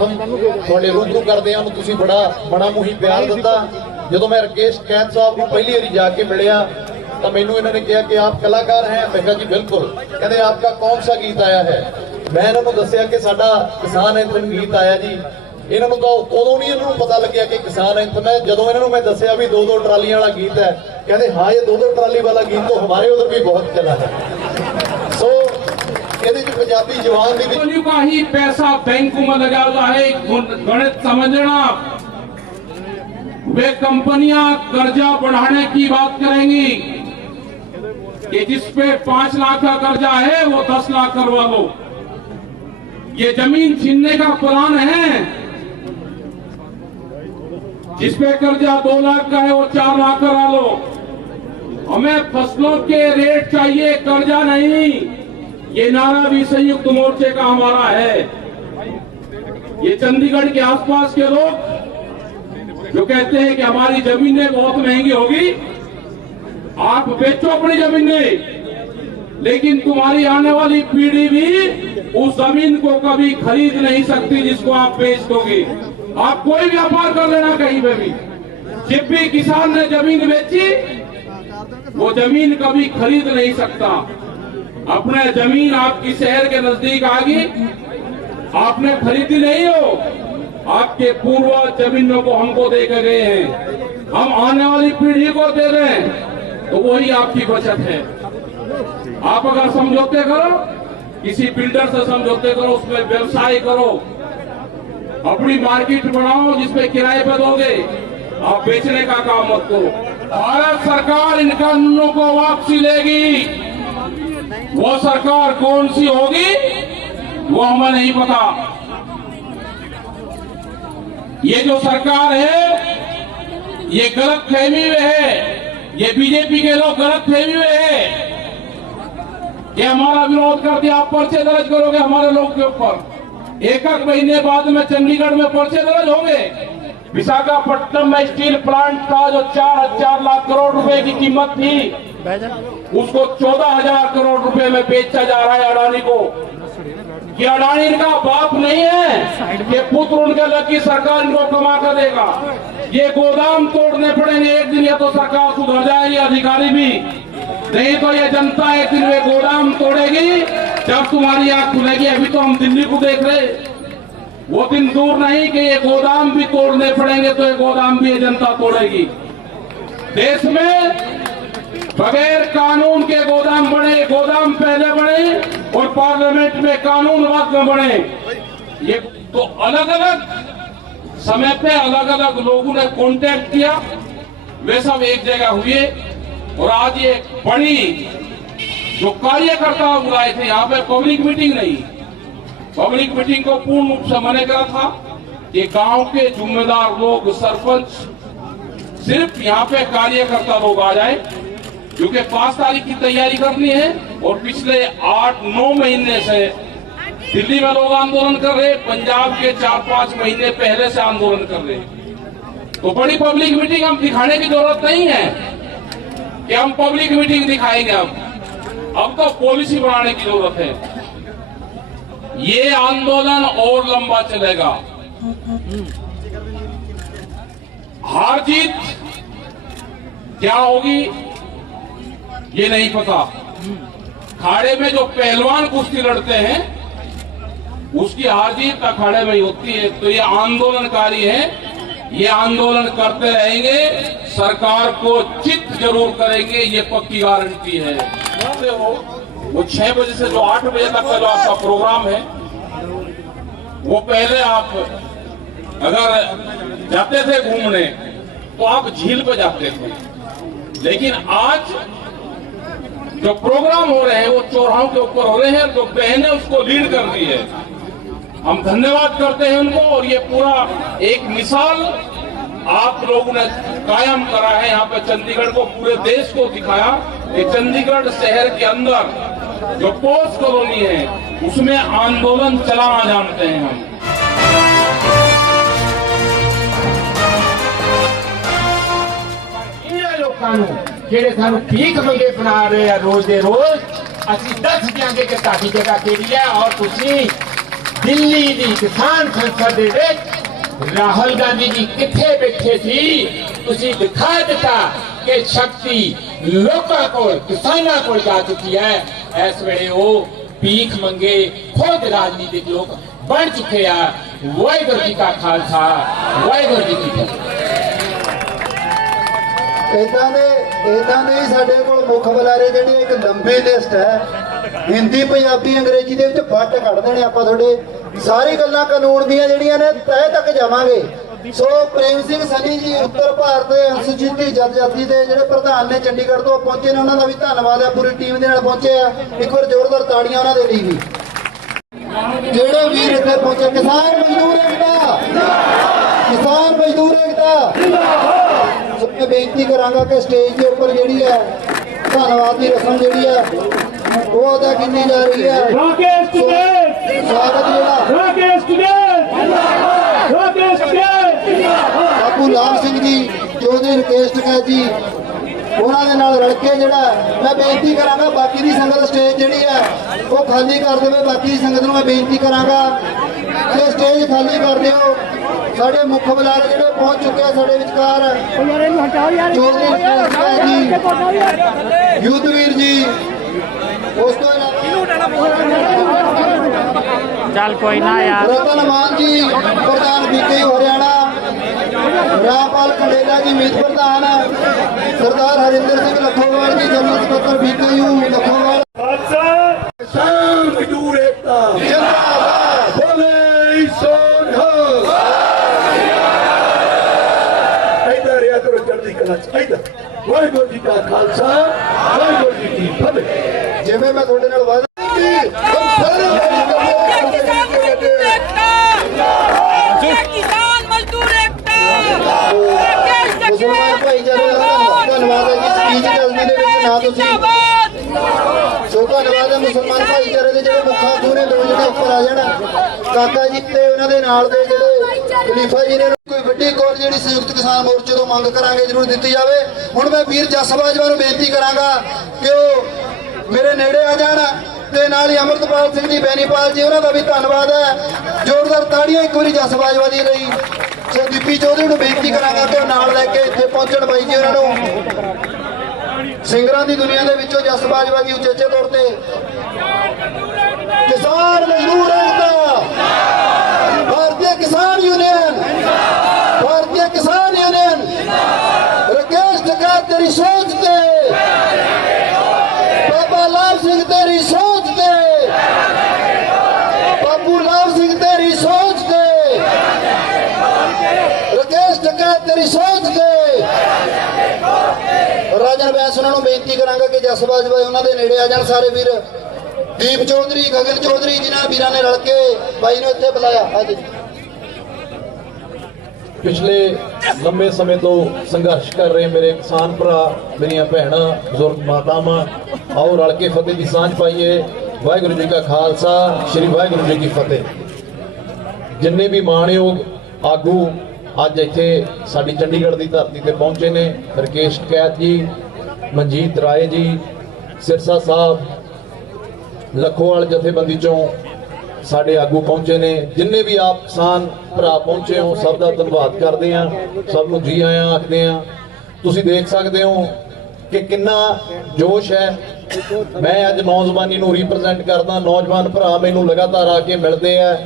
प्रथम थोड़े रूबरू करते हैं तुसीं बड़ा बड़ा मुही प्यार दिता। जो मैं राकेश कैद साहब को पहली बारी जाके मिलिया तो मैनू इन्होंने कहा कि आप कलाकार हैं। मैं कहा जी बिल्कुल। कहते आपका कौन सा गीत आया है? मैं इन्होंने दसिया कि साडा किसान एंथम गीत आया जी। इन्होंने तो उदों नहीं इन्होंने पता लग्या कि किसान एंथम है। जो इन्होंने मैं दसिया भी 2-2 ट्रालियां वाला गीत है, कहते हाँ ये 2-2 ट्राली वाला गीत तो हमारे उधर भी बहुत चला है। सो पंजाबी जवान का ही पैसा बैंक में लगा हुआ है। गणित समझना, वे कंपनियां कर्जा बढ़ाने की बात करेंगी कि जिसपे 5 लाख का कर्जा है वो 10 लाख करवा लो। ये जमीन छीनने का प्लान है। जिसपे कर्जा 2 लाख का है वो 4 लाख करा लो। हमें फसलों के रेट चाहिए, कर्जा नहीं। ये नारा भी संयुक्त मोर्चे का हमारा है। ये चंडीगढ़ के आसपास के लोग जो कहते हैं कि हमारी जमीनें बहुत महंगी होगी, आप बेचो अपनी जमीनें, लेकिन तुम्हारी आने वाली पीढ़ी भी उस जमीन को कभी खरीद नहीं सकती जिसको आप बेच दोगे। आप कोई व्यापार कर लेना कहीं पे भी, जब भी किसान ने जमीन बेची वो जमीन कभी खरीद नहीं सकता। अपने जमीन आपकी शहर के नजदीक आ गई, आपने खरीदी नहीं हो, आपके पूर्वज जमीनों को हमको दे के गए हैं, हम आने वाली पीढ़ी को दे रहे हैं, तो वही आपकी बचत है। आप अगर समझौते करो, किसी बिल्डर से समझौते करो, उसमें व्यवसाय करो, अपनी मार्केट बढ़ाओ जिसपे किराए पे दोगे, आप बेचने का काम मत करो। भारत सरकार इन कानूनों को वापसी लेगी। वो सरकार कौन सी होगी वो हमें नहीं पता। ये जो सरकार है ये गलत फहमी में है, ये बीजेपी के लोग गलत फहमी में है कि हमारा विरोध कर दिया, आप पर्चे दर्ज करोगे हमारे लोग के ऊपर। एक महीने बाद में चंडीगढ़ में पर्चे दर्ज होंगे। विशाखापट्टनम में स्टील प्लांट था जो 4,000 लाख करोड़ रुपए की कीमत थी, उसको 14,000 करोड़ रुपए में बेचा जा रहा है अडानी को। कि अडानी का बाप नहीं है कि पुत्र उनके लगी सरकार इनको कमा कर देगा। ये गोदाम तोड़ने पड़ेंगे एक दिन, या तो सरकार सुधर जाएगी अधिकारी भी, नहीं तो ये जनता एक दिन वे गोदाम तोड़ेगी जब तुम्हारी आंख खुलेगी। अभी तो हम दिल्ली को देख रहे, वो दिन दूर नहीं कि ये गोदाम भी तोड़ने पड़ेंगे, तो ये गोदाम भी ये जनता तोड़ेगी। देश में बगैर कानून के गोदाम बने, गोदाम पहले बने और पार्लियामेंट में कानून बाद में बने। ये तो अलग अलग समय पे अलग अलग लोगों ने कांटेक्ट किया, वे सब एक जगह हुए और आज ये बड़ी जो कार्यकर्ता बुलाए थे यहाँ पे, पब्लिक मीटिंग नहीं, पब्लिक मीटिंग को पूर्ण रूप से मना करा था कि गांव के जिम्मेदार लोग, सरपंच, सिर्फ यहाँ पे कार्यकर्ता लोग आ जाए, क्योंकि 5 तारीख की तैयारी करनी है। और पिछले 8-9 महीने से दिल्ली में लोग आंदोलन कर रहे, पंजाब के 4-5 महीने पहले से आंदोलन कर रहे। तो बड़ी पब्लिक मीटिंग हम दिखाने की जरूरत नहीं है कि हम पब्लिक मीटिंग दिखाएंगे। अब तो पॉलिसी बनाने की जरूरत है। ये आंदोलन और लंबा चलेगा। हार जीत क्या होगी ये नहीं पता। अखाड़े में जो पहलवान कुश्ती लड़ते हैं उसकी हार जीत अखाड़े में ही होती है। तो ये आंदोलनकारी है, ये आंदोलन करते रहेंगे, सरकार को चित जरूर करेंगे, ये पक्की गारंटी है। वो 6 बजे से जो 8 बजे तक का जो आपका प्रोग्राम है, वो पहले आप अगर जाते थे घूमने तो आप झील पे जाते थे, लेकिन आज जो प्रोग्राम हो रहे हैं वो चौराहों के ऊपर हो रहे हैं। जो बहनें उसको लीड कर रही है, हम धन्यवाद करते हैं उनको। और ये पूरा एक मिसाल आप लोगों ने कायम करा है यहाँ पे चंडीगढ़ को, पूरे देश को दिखाया कि चंडीगढ़ शहर के अंदर जो पोस्ट कॉलोनी है उसमें आंदोलन चलाना जानते हैं हम। ਜਿਹੜੇ ਸਾਨੂੰ ਭੀਖ ਮੰਗੇ ਬਣਾ ਰਹੇ ਆ ਰੋਜ਼ ਦੇ ਰੋਜ਼, ਅਸੀਂ ਦੱਸ ਦਿਆਂਗੇ ਕਿ ਤੁਹਾਡੀ ਜਗ੍ਹਾ ਕਿਹੜੀ ਹੈ। ਔਰ ਤੁਸੀਂ ਦਿੱਲੀ ਦੀ ਕਿਸਾਨ ਸੰਸਦ ਦੇ ਵਿੱਚ ਰਾਹੁਲ ਗਾਂਧੀ ਜੀ ਕਿੱਥੇ ਬੈਠੇ ਸੀ? ਤੁਸੀਂ ਦਿਖਾ ਦਿੱਤਾ ਕਿ ਸ਼ਕਤੀ ਲੋਕਾਂ ਕੋਲ, ਕਿਸਾਨਾਂ ਕੋਲ ਜਾ ਚੁੱਕੀ ਹੈ। ਇਸ ਵੇਲੇ ਉਹ ਭੀਖ ਮੰਗੇ ਖੁਦ ਰਾਜਨੀਤਿਕ ਲੋਕ ਬਣ ਚੁੱਕੇ ਆ। ਵਾਹਿਗੁਰੂ ਜੀ ਕਾ ਖਾਲਸਾ, ਵਾਹਿਗੁਰੂ ਜੀ ਕੀ ਫਤਿਹ। ਇਦਾਂ ਦੇ ਹੀ ਸਾਡੇ ਕੋਲ ਮੁੱਖ ਬੁਲਾਰੇ ਜਿਹੜੇ ਇੱਕ ਲੰਬੀ ਲਿਸਟ ਹੈ, ਹਿੰਦੀ ਪੰਜਾਬੀ ਅੰਗਰੇਜ਼ੀ ਦੇ ਵਿੱਚ ਫੱਟ ਕੱਢ ਦੇਣੇ ਆਪਾਂ। ਤੁਹਾਡੇ ਸਾਰੀ ਗੱਲਾਂ ਕਾਨੂੰਨ ਦੀਆਂ ਜਿਹੜੀਆਂ ਨੇ ਤਹਿ ਤੱਕ ਜਾਵਾਂਗੇ। ਸੋ ਪ੍ਰੇਮ ਸਿੰਘ ਸਨੀ ਜੀ ਉੱਤਰ ਭਾਰਤ ਦੇ ਅਨੁਸੂਚਿਤ ਜਨਜਾਤੀ ਦੇ ਜਿਹੜੇ ਪ੍ਰਧਾਨ ਨੇ, ਚੰਡੀਗੜ੍ਹ ਤੋਂ ਪਹੁੰਚੇ ਨੇ, ਉਹਨਾਂ ਦਾ ਵੀ ਧੰਨਵਾਦ ਹੈ। ਪੂਰੀ ਟੀਮ ਦੇ ਨਾਲ ਪਹੁੰਚੇ ਆ, ਇੱਕ ਵਾਰ ਜ਼ੋਰਦਾਰ ਤਾੜੀਆਂ ਉਹਨਾਂ ਦੇ ਲਈ ਵੀ। ਜਿਹੜੇ ਵੀਰ ਇੱਥੇ ਪਹੁੰਚੇ, ਕਿਸਾਨ ਮਜ਼ਦੂਰ ਏਕਤਾ, ਕਿਸਾਨ ਮਜ਼ਦੂਰ ਏਕਤਾ। ਸੋ ਮੈਂ ਬੇਨਤੀ ਕਰਾਂਗਾ ਕਿ ਸਟੇਜ ਦੇ ਉੱਪਰ ਜਿਹੜੀ ਹੈ ਧੰਨਵਾਦ ਦੀ ਰਸਮ ਜਿਹੜੀ ਹੈ ਉਹ ਅਦਾ ਕੀਤੀ ਜਾ ਰਹੀ ਹੈ। ਸਵਾਗਤ ਜਿਹੜਾ ਬਾਪੂ ਲਾਲ ਸਿੰਘ ਜੀ, ਚੌਧਰੀ ਰਕੇਸ਼ ਟਕੈਤ ਜੀ, ਉਹਨਾਂ ਦੇ ਨਾਲ ਰਲ ਕੇ ਜਿਹੜਾ ਮੈਂ ਬੇਨਤੀ ਕਰਾਂਗਾ ਬਾਕੀ ਦੀ ਸੰਗਤ ਸਟੇਜ ਜਿਹੜੀ ਹੈ ਉਹ ਖਾਲੀ ਕਰ ਦੇਵੇ। ਬਾਕੀ ਦੀ ਸੰਗਤ ਨੂੰ ਮੈਂ ਬੇਨਤੀ ਕਰਾਂਗਾ ਕਿ ਸਟੇਜ ਖਾਲੀ ਕਰ ਦਿਓ। ਸਾਡੇ ਮੁੱਖ ਬੁਲਾਰੇ ਜਿਹੜੇ ਪਹੁੰਚ ਚੁੱਕੇ ਆ ਸਾਡੇ ਵਿਚਕਾਰ, ਚੌਧਰੀ ਰਕੇਸ਼ ਟਕੈਤ ਜੀ, ਯੂਥਵੀਰ ਜੀ, ਉਸ ਤੋਂ ਇਲਾਵਾ ਚੱਲ ਕੋਈ ਨਾ ਯਾਰ, ਰਤਨ ਮਾਨ ਜੀ ਪ੍ਰਧਾਨ ਬੀਕੇਯੂ ਹਰਿਆਣਾ, ਰਾਮਪਾਲ ਕੰਡੇਲਾ ਜੀ ਮੀਤ ਪ੍ਰਧਾਨ, ਸਰਦਾਰ ਹਰਿੰਦਰ ਸਿੰਘ ਲਖੋਵਾਲ ਜੀ ਜਨਰਲ ਸਕੱਤਰ ਬੀਕੇਯੂ ਲਖੋਵਾਲ। ਕਿਸਾਨ ਮਜ਼ਦੂਰ ਏਕਤਾ ਜਿੰਦਾਬਾਦ, ਬੋਲੇ ਸੋਨਿਹਾਲ। ਇੱਧਰ ਆ ਕਰੋ ਚੜ੍ਹਦੀ ਕਲਾ ਚ, ਇੱਧਰ। ਵਾਹਿਗੁਰੂ ਜੀ ਕਾ ਖਾਲਸਾ, ਵਾਹਿਗੁਰੂ ਜੀ ਕੀ ਫਤਿਹ। ਜਿਵੇਂ ਮੈਂ ਤੁਹਾਡੇ ਨਾਲ ਵਾਅਦਾ किसान मजदूर एकता, ਮੁਸਲਮਾਨ ਭਾਈਚਾਰੇ ਦਾ ਧੰਨਵਾਦ ਹੈ ਜੀ। ਸਪੀਚ ਜਲਦੀ ਦੇ ਵਿੱਚ ਨਾ ਤੁਸੀਂ ਸੋ ਧੰਨਵਾਦ ਹੈ ਮੁਸਲਮਾਨ ਭਾਈਚਾਰੇ ਦੇ ਜਿਹੜੇ ਮੁੱਖ ਆਗੂ ਨੇ, ਦੋ ਜਿਹੜੇ ਉੱਪਰ ਆ ਜਾਣ, ਕਾਕਾ ਜੀ ਤੇ ਉਹਨਾਂ ਦੇ ਨਾਲ ਦੇ ਜਿਹੜੇ ਖਲੀਫਾ ਜੀ ਨੇ। ਕੋਈ ਵੱਡੀ ਕੌਰ ਜਿਹੜੀ ਸੰਯੁਕਤ ਕਿਸਾਨ ਮੋਰਚੇ ਤੋਂ ਮੰਗ ਕਰਾਂਗੇ ਜ਼ਰੂਰ ਦਿੱਤੀ ਜਾਵੇ। ਹੁਣ ਮੈਂ ਵੀਰ ਜੱਸ ਬਾਜਵਾ ਨੂੰ ਬੇਨਤੀ ਕਰਾਂਗਾ ਕਿ ਉਹ ਮੇਰੇ ਨੇੜੇ ਆ ਜਾਣ, ਤੇ ਨਾਲ ਹੀ ਅਮਰਤਪਾਲ ਸਿੰਘ ਜੀ, ਬੈਨੀਪਾਲ ਜੀ, ਉਹਨਾਂ ਦਾ ਵੀ ਧੰਨਵਾਦ ਹੈ। ਜ਼ੋਰਦਾਰ ਤਾੜੀਆਂ ਇੱਕ ਵਾਰੀ ਜੱਸ ਬਾਜਵਾ ਦੀ ਲਈ। ਸੋ ਦੀਪੀ ਚੌਧਰੀ ਨੂੰ ਬੇਨਤੀ ਕਰਾਂਗਾ ਕਿ ਉਹ ਨਾਲ ਲੈ ਕੇ ਇੱਥੇ ਪਹੁੰਚਣ। ਬਾਈ ਜੀ ਉਹਨਾਂ ਨੂੰ ਸਿੰਗਰਾਂ ਦੀ ਦੁਨੀਆ ਦੇ ਵਿੱਚੋਂ ਜੱਸ ਬਾਜਵਾ ਜੀ ਉਚੇਚੇ ਤੌਰ ਤੇ ਕਿਸਾਨ ਮਜ਼ਦੂਰ ਏਕਤਾ, ਭਾਰਤੀ ਕਿਸਾਨ ਯੂਨੀਅਨ, ਭਾਰਤੀ ਕਿਸਾਨ ਯੂਨੀਅਨ, ਰਕੇਸ਼ ਟਕੈਤ ਤੇਰੀ ਸੋਚ ਤੇ, ਬਾਬਾ ਲਾਲ ਸਿੰਘ ਤੇਰੀ ਸੋਚ ਤੇ, ਬਾਬੂ ਲਾਲ ਸਿੰਘ ਤੇਰੀ ਸੋਚ ਤੇ, ਰਕੇਸ਼ ਟਕੈਤ ਤੇਰੀ ਸੋਚ ਤੇ। ਰਾਜਨ ਬੈਂਸ ਉਹਨਾਂ ਨੂੰ ਬੇਨਤੀ ਕਰਾਂਗਾ ਕਿ ਜਸ ਬਾਜਵਾ ਉਹਨਾਂ ਦੇ ਨੇੜੇ ਆ ਜਾਣ ਸਾਰੇ ਵੀਰ। ਦੀਪ ਚੌਧਰੀ, ਗਗਨ ਚੌਧਰੀ, ਜਿਨ੍ਹਾਂ ਵੀਰਾਂ ਨੇ ਰਲ ਕੇ ਬਾਈ ਨੂੰ ਇੱਥੇ ਬੁਲਾਇਆ। ਅੱਜ ਪਿਛਲੇ ਲੰਬੇ ਸਮੇਂ ਤੋਂ ਸੰਘਰਸ਼ ਕਰ ਰਹੇ ਮੇਰੇ ਕਿਸਾਨ ਭਰਾ, ਮੇਰੀਆਂ ਭੈਣਾਂ, ਬਜ਼ੁਰਗ ਮਾਤਾਵਾਂ, ਆਓ ਰਲ ਕੇ ਫਤਿਹ ਦੀ ਸਾਂਝ ਪਾਈਏ। ਵਾਹਿਗੁਰੂ ਜੀ ਕਾ ਖਾਲਸਾ, ਸ੍ਰੀ ਵਾਹਿਗੁਰੂ ਜੀ ਕੀ ਫਤਿਹ। ਜਿੰਨੇ ਵੀ ਮਾਣਯੋਗ ਆਗੂ ਅੱਜ ਇੱਥੇ ਸਾਡੀ ਚੰਡੀਗੜ੍ਹ ਦੀ ਧਰਤੀ ਤੇ ਪਹੁੰਚੇ ਨੇ, ਰਕੇਸ਼ ਟਕੈਤ ਜੀ, ਮਨਜੀਤ ਰਾਏ ਜੀ, ਸਿਰਸਾ ਸਾਹਿਬ, ਲਖੋਵਾਲ ਜਥੇਬੰਦੀ ਚੋਂ ਸਾਡੇ ਆਗੂ ਪਹੁੰਚੇ ਨੇ, ਜਿੰਨੇ ਵੀ ਆਪ ਕਿਸਾਨ ਭਰਾ ਪਹੁੰਚੇ ਹੋ, ਸਭ ਦਾ ਧੰਨਵਾਦ ਕਰਦੇ ਹਾਂ, ਸਭ ਨੂੰ ਜੀ ਆਇਆਂ ਆਖਦੇ ਹਾਂ। ਤੁਸੀਂ ਦੇਖ ਸਕਦੇ ਹੋ ਕਿ ਕਿੰਨਾ ਜੋਸ਼ ਹੈ। ਮੈਂ ਅੱਜ ਨੌਜਵਾਨੀ ਨੂੰ ਰਿਪਰੈਜ਼ੈਂਟ ਕਰਦਾ। ਨੌਜਵਾਨ ਭਰਾ ਮੈਨੂੰ ਲਗਾਤਾਰ ਆ ਕੇ ਮਿਲਦੇ ਆ।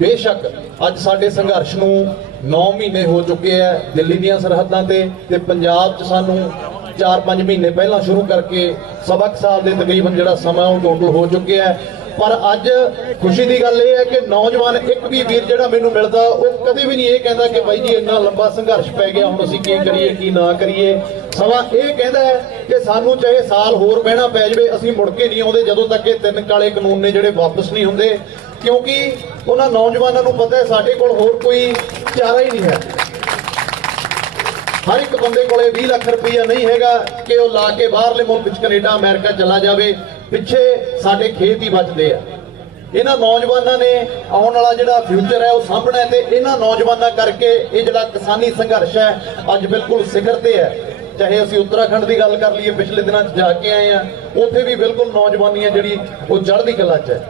ਬੇਸ਼ੱਕ ਅੱਜ ਸਾਡੇ ਸੰਘਰਸ਼ ਨੂੰ 9 ਮਹੀਨੇ ਹੋ ਚੁੱਕੇ ਆ ਦਿੱਲੀ ਦੀਆਂ ਸਰਹੱਦਾਂ ਤੇ ਪੰਜਾਬ 'ਚ ਸਾਨੂੰ 4-5 ਮਹੀਨੇ ਪਹਿਲਾਂ ਸ਼ੁਰੂ ਕਰਕੇ ਸਵਾ ਕੁ ਸਾਲ ਦੇ ਤਕਰੀਬਨ ਜਿਹੜਾ ਸਮਾਂ ਉਹ ਟੋਟਲ ਹੋ ਚੁੱਕਿਆ ਹੈ। ਪਰ ਅੱਜ ਖੁਸ਼ੀ ਦੀ ਗੱਲ ਇਹ ਹੈ ਕਿ ਨੌਜਵਾਨ ਇੱਕ ਵੀ ਵੀਰ ਜਿਹੜਾ ਮੈਨੂੰ ਮਿਲਦਾ ਉਹ ਕਦੇ ਵੀ ਨਹੀਂ ਇਹ ਕਹਿੰਦਾ ਕਿ ਬਾਈ ਜੀ ਇੰਨਾ ਲੰਬਾ ਸੰਘਰਸ਼ ਪੈ ਗਿਆ, ਹੁਣ ਅਸੀਂ ਕੀ ਕਰੀਏ ਕੀ ਨਾ ਕਰੀਏ। ਸਮਾਂ ਇਹ ਕਹਿੰਦਾ ਹੈ ਕਿ ਸਾਨੂੰ ਚਾਹੇ ਸਾਲ ਹੋਰ ਬਹਿਣਾ ਪੈ ਜਾਵੇ, ਅਸੀਂ ਮੁੜ ਕੇ ਨਹੀਂ ਆਉਂਦੇ ਜਦੋਂ ਤੱਕ ਇਹ 3 ਕਾਲੇ ਕਾਨੂੰਨ ਨੇ ਜਿਹੜੇ ਵਾਪਸ ਨਹੀਂ ਹੁੰਦੇ, ਕਿਉਂਕਿ ਉਹਨਾਂ ਨੌਜਵਾਨਾਂ ਨੂੰ ਪਤਾ ਹੈ ਸਾਡੇ ਕੋਲ ਹੋਰ ਕੋਈ ਚਾਰਾ ਹੀ ਨਹੀਂ ਹੈ। ਹਰ ਇੱਕ ਬੰਦੇ ਕੋਲੇ 20 ਲੱਖ ਰੁਪਈਆ ਨਹੀਂ ਹੈਗਾ ਕਿ ਉਹ ਲਾ ਕੇ ਬਾਹਰਲੇ ਮੁਲਕ 'ਚ ਕੈਨੇਡਾ ਅਮਰੀਕਾ ਚਲਾ ਜਾਵੇ। ਪਿੱਛੇ ਸਾਡੇ ਖੇਤ ਹੀ ਬਚਦੇ ਆ। ਇਹਨਾਂ ਨੌਜਵਾਨਾਂ ਨੇ ਆਉਣ ਵਾਲਾ ਜਿਹੜਾ ਫਿਊਚਰ ਹੈ ਉਹ ਸਾਂਭਣਾ, ਤੇ ਇਹਨਾਂ ਨੌਜਵਾਨਾਂ ਕਰਕੇ ਇਹ ਜਿਹੜਾ ਕਿਸਾਨੀ ਸੰਘਰਸ਼ ਹੈ ਅੱਜ ਬਿਲਕੁਲ ਸਿਖਰ ਤੇ ਹੈ। ਚਾਹੇ ਅਸੀਂ ਉੱਤਰਾਖੰਡ ਦੀ ਗੱਲ ਕਰ ਲਈਏ, ਪਿਛਲੇ ਦਿਨਾਂ 'ਚ ਜਾ ਕੇ ਆਏ ਆ, ਉੱਥੇ ਵੀ ਬਿਲਕੁਲ ਨੌਜਵਾਨੀਆਂ ਜਿਹੜੀ ਉਹ ਚੜ੍ਹਦੀ ਕਲਾ 'ਚ ਹੈ।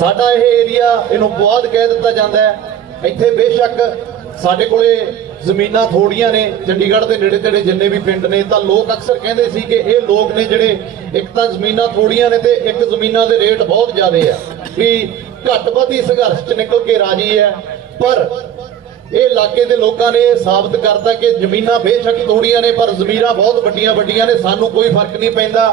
ਸਾਡਾ ਇਹ ਏਰੀਆ ਇਹਨੂੰ ਪੁਆਧ ਕਹਿ ਦਿੱਤਾ ਜਾਂਦਾ ਹੈ। ਇੱਥੇ ਬੇਸ਼ੱਕ ਸਾਡੇ ਕੋਲੇ ਜ਼ਮੀਨਾਂ ਥੋੜੀਆਂ ਨੇ, ਚੰਡੀਗੜ੍ਹ ਦੇ ਨੇੜੇ ਤੇੜੇ ਜਿੰਨੇ ਵੀ ਪਿੰਡ ਨੇ, ਤਾਂ ਲੋਕ ਅਕਸਰ ਕਹਿੰਦੇ ਸੀ ਕਿ ਇਹ ਲੋਕ ਨੇ ਜਿਹੜੇ ਇੱਕ ਤਾਂ ਜ਼ਮੀਨਾਂ ਥੋੜੀਆਂ ਨੇ ਤੇ ਇੱਕ ਜ਼ਮੀਨਾਂ ਦੇ ਰੇਟ ਬਹੁਤ ਜ਼ਿਆਦੇ ਆ, ਵੀ ਘੱਟ ਵੱਧ ਹੀ ਸੰਘਰਸ਼ 'ਚ ਨਿਕਲ ਕੇ ਰਾਜੀ ਹੈ। ਪਰ ਇਹ ਇਲਾਕੇ ਦੇ ਲੋਕਾਂ ਨੇ ਇਹ ਸਾਬਤ ਕਰਤਾ ਕਿ ਜ਼ਮੀਨਾਂ ਬੇਸ਼ੱਕ ਥੋੜੀਆਂ ਨੇ ਪਰ ਜ਼ਮੀਰਾਂ ਬਹੁਤ ਵੱਡੀਆਂ ਵੱਡੀਆਂ ਨੇ, ਸਾਨੂੰ ਕੋਈ ਫਰਕ ਨਹੀਂ ਪੈਂਦਾ।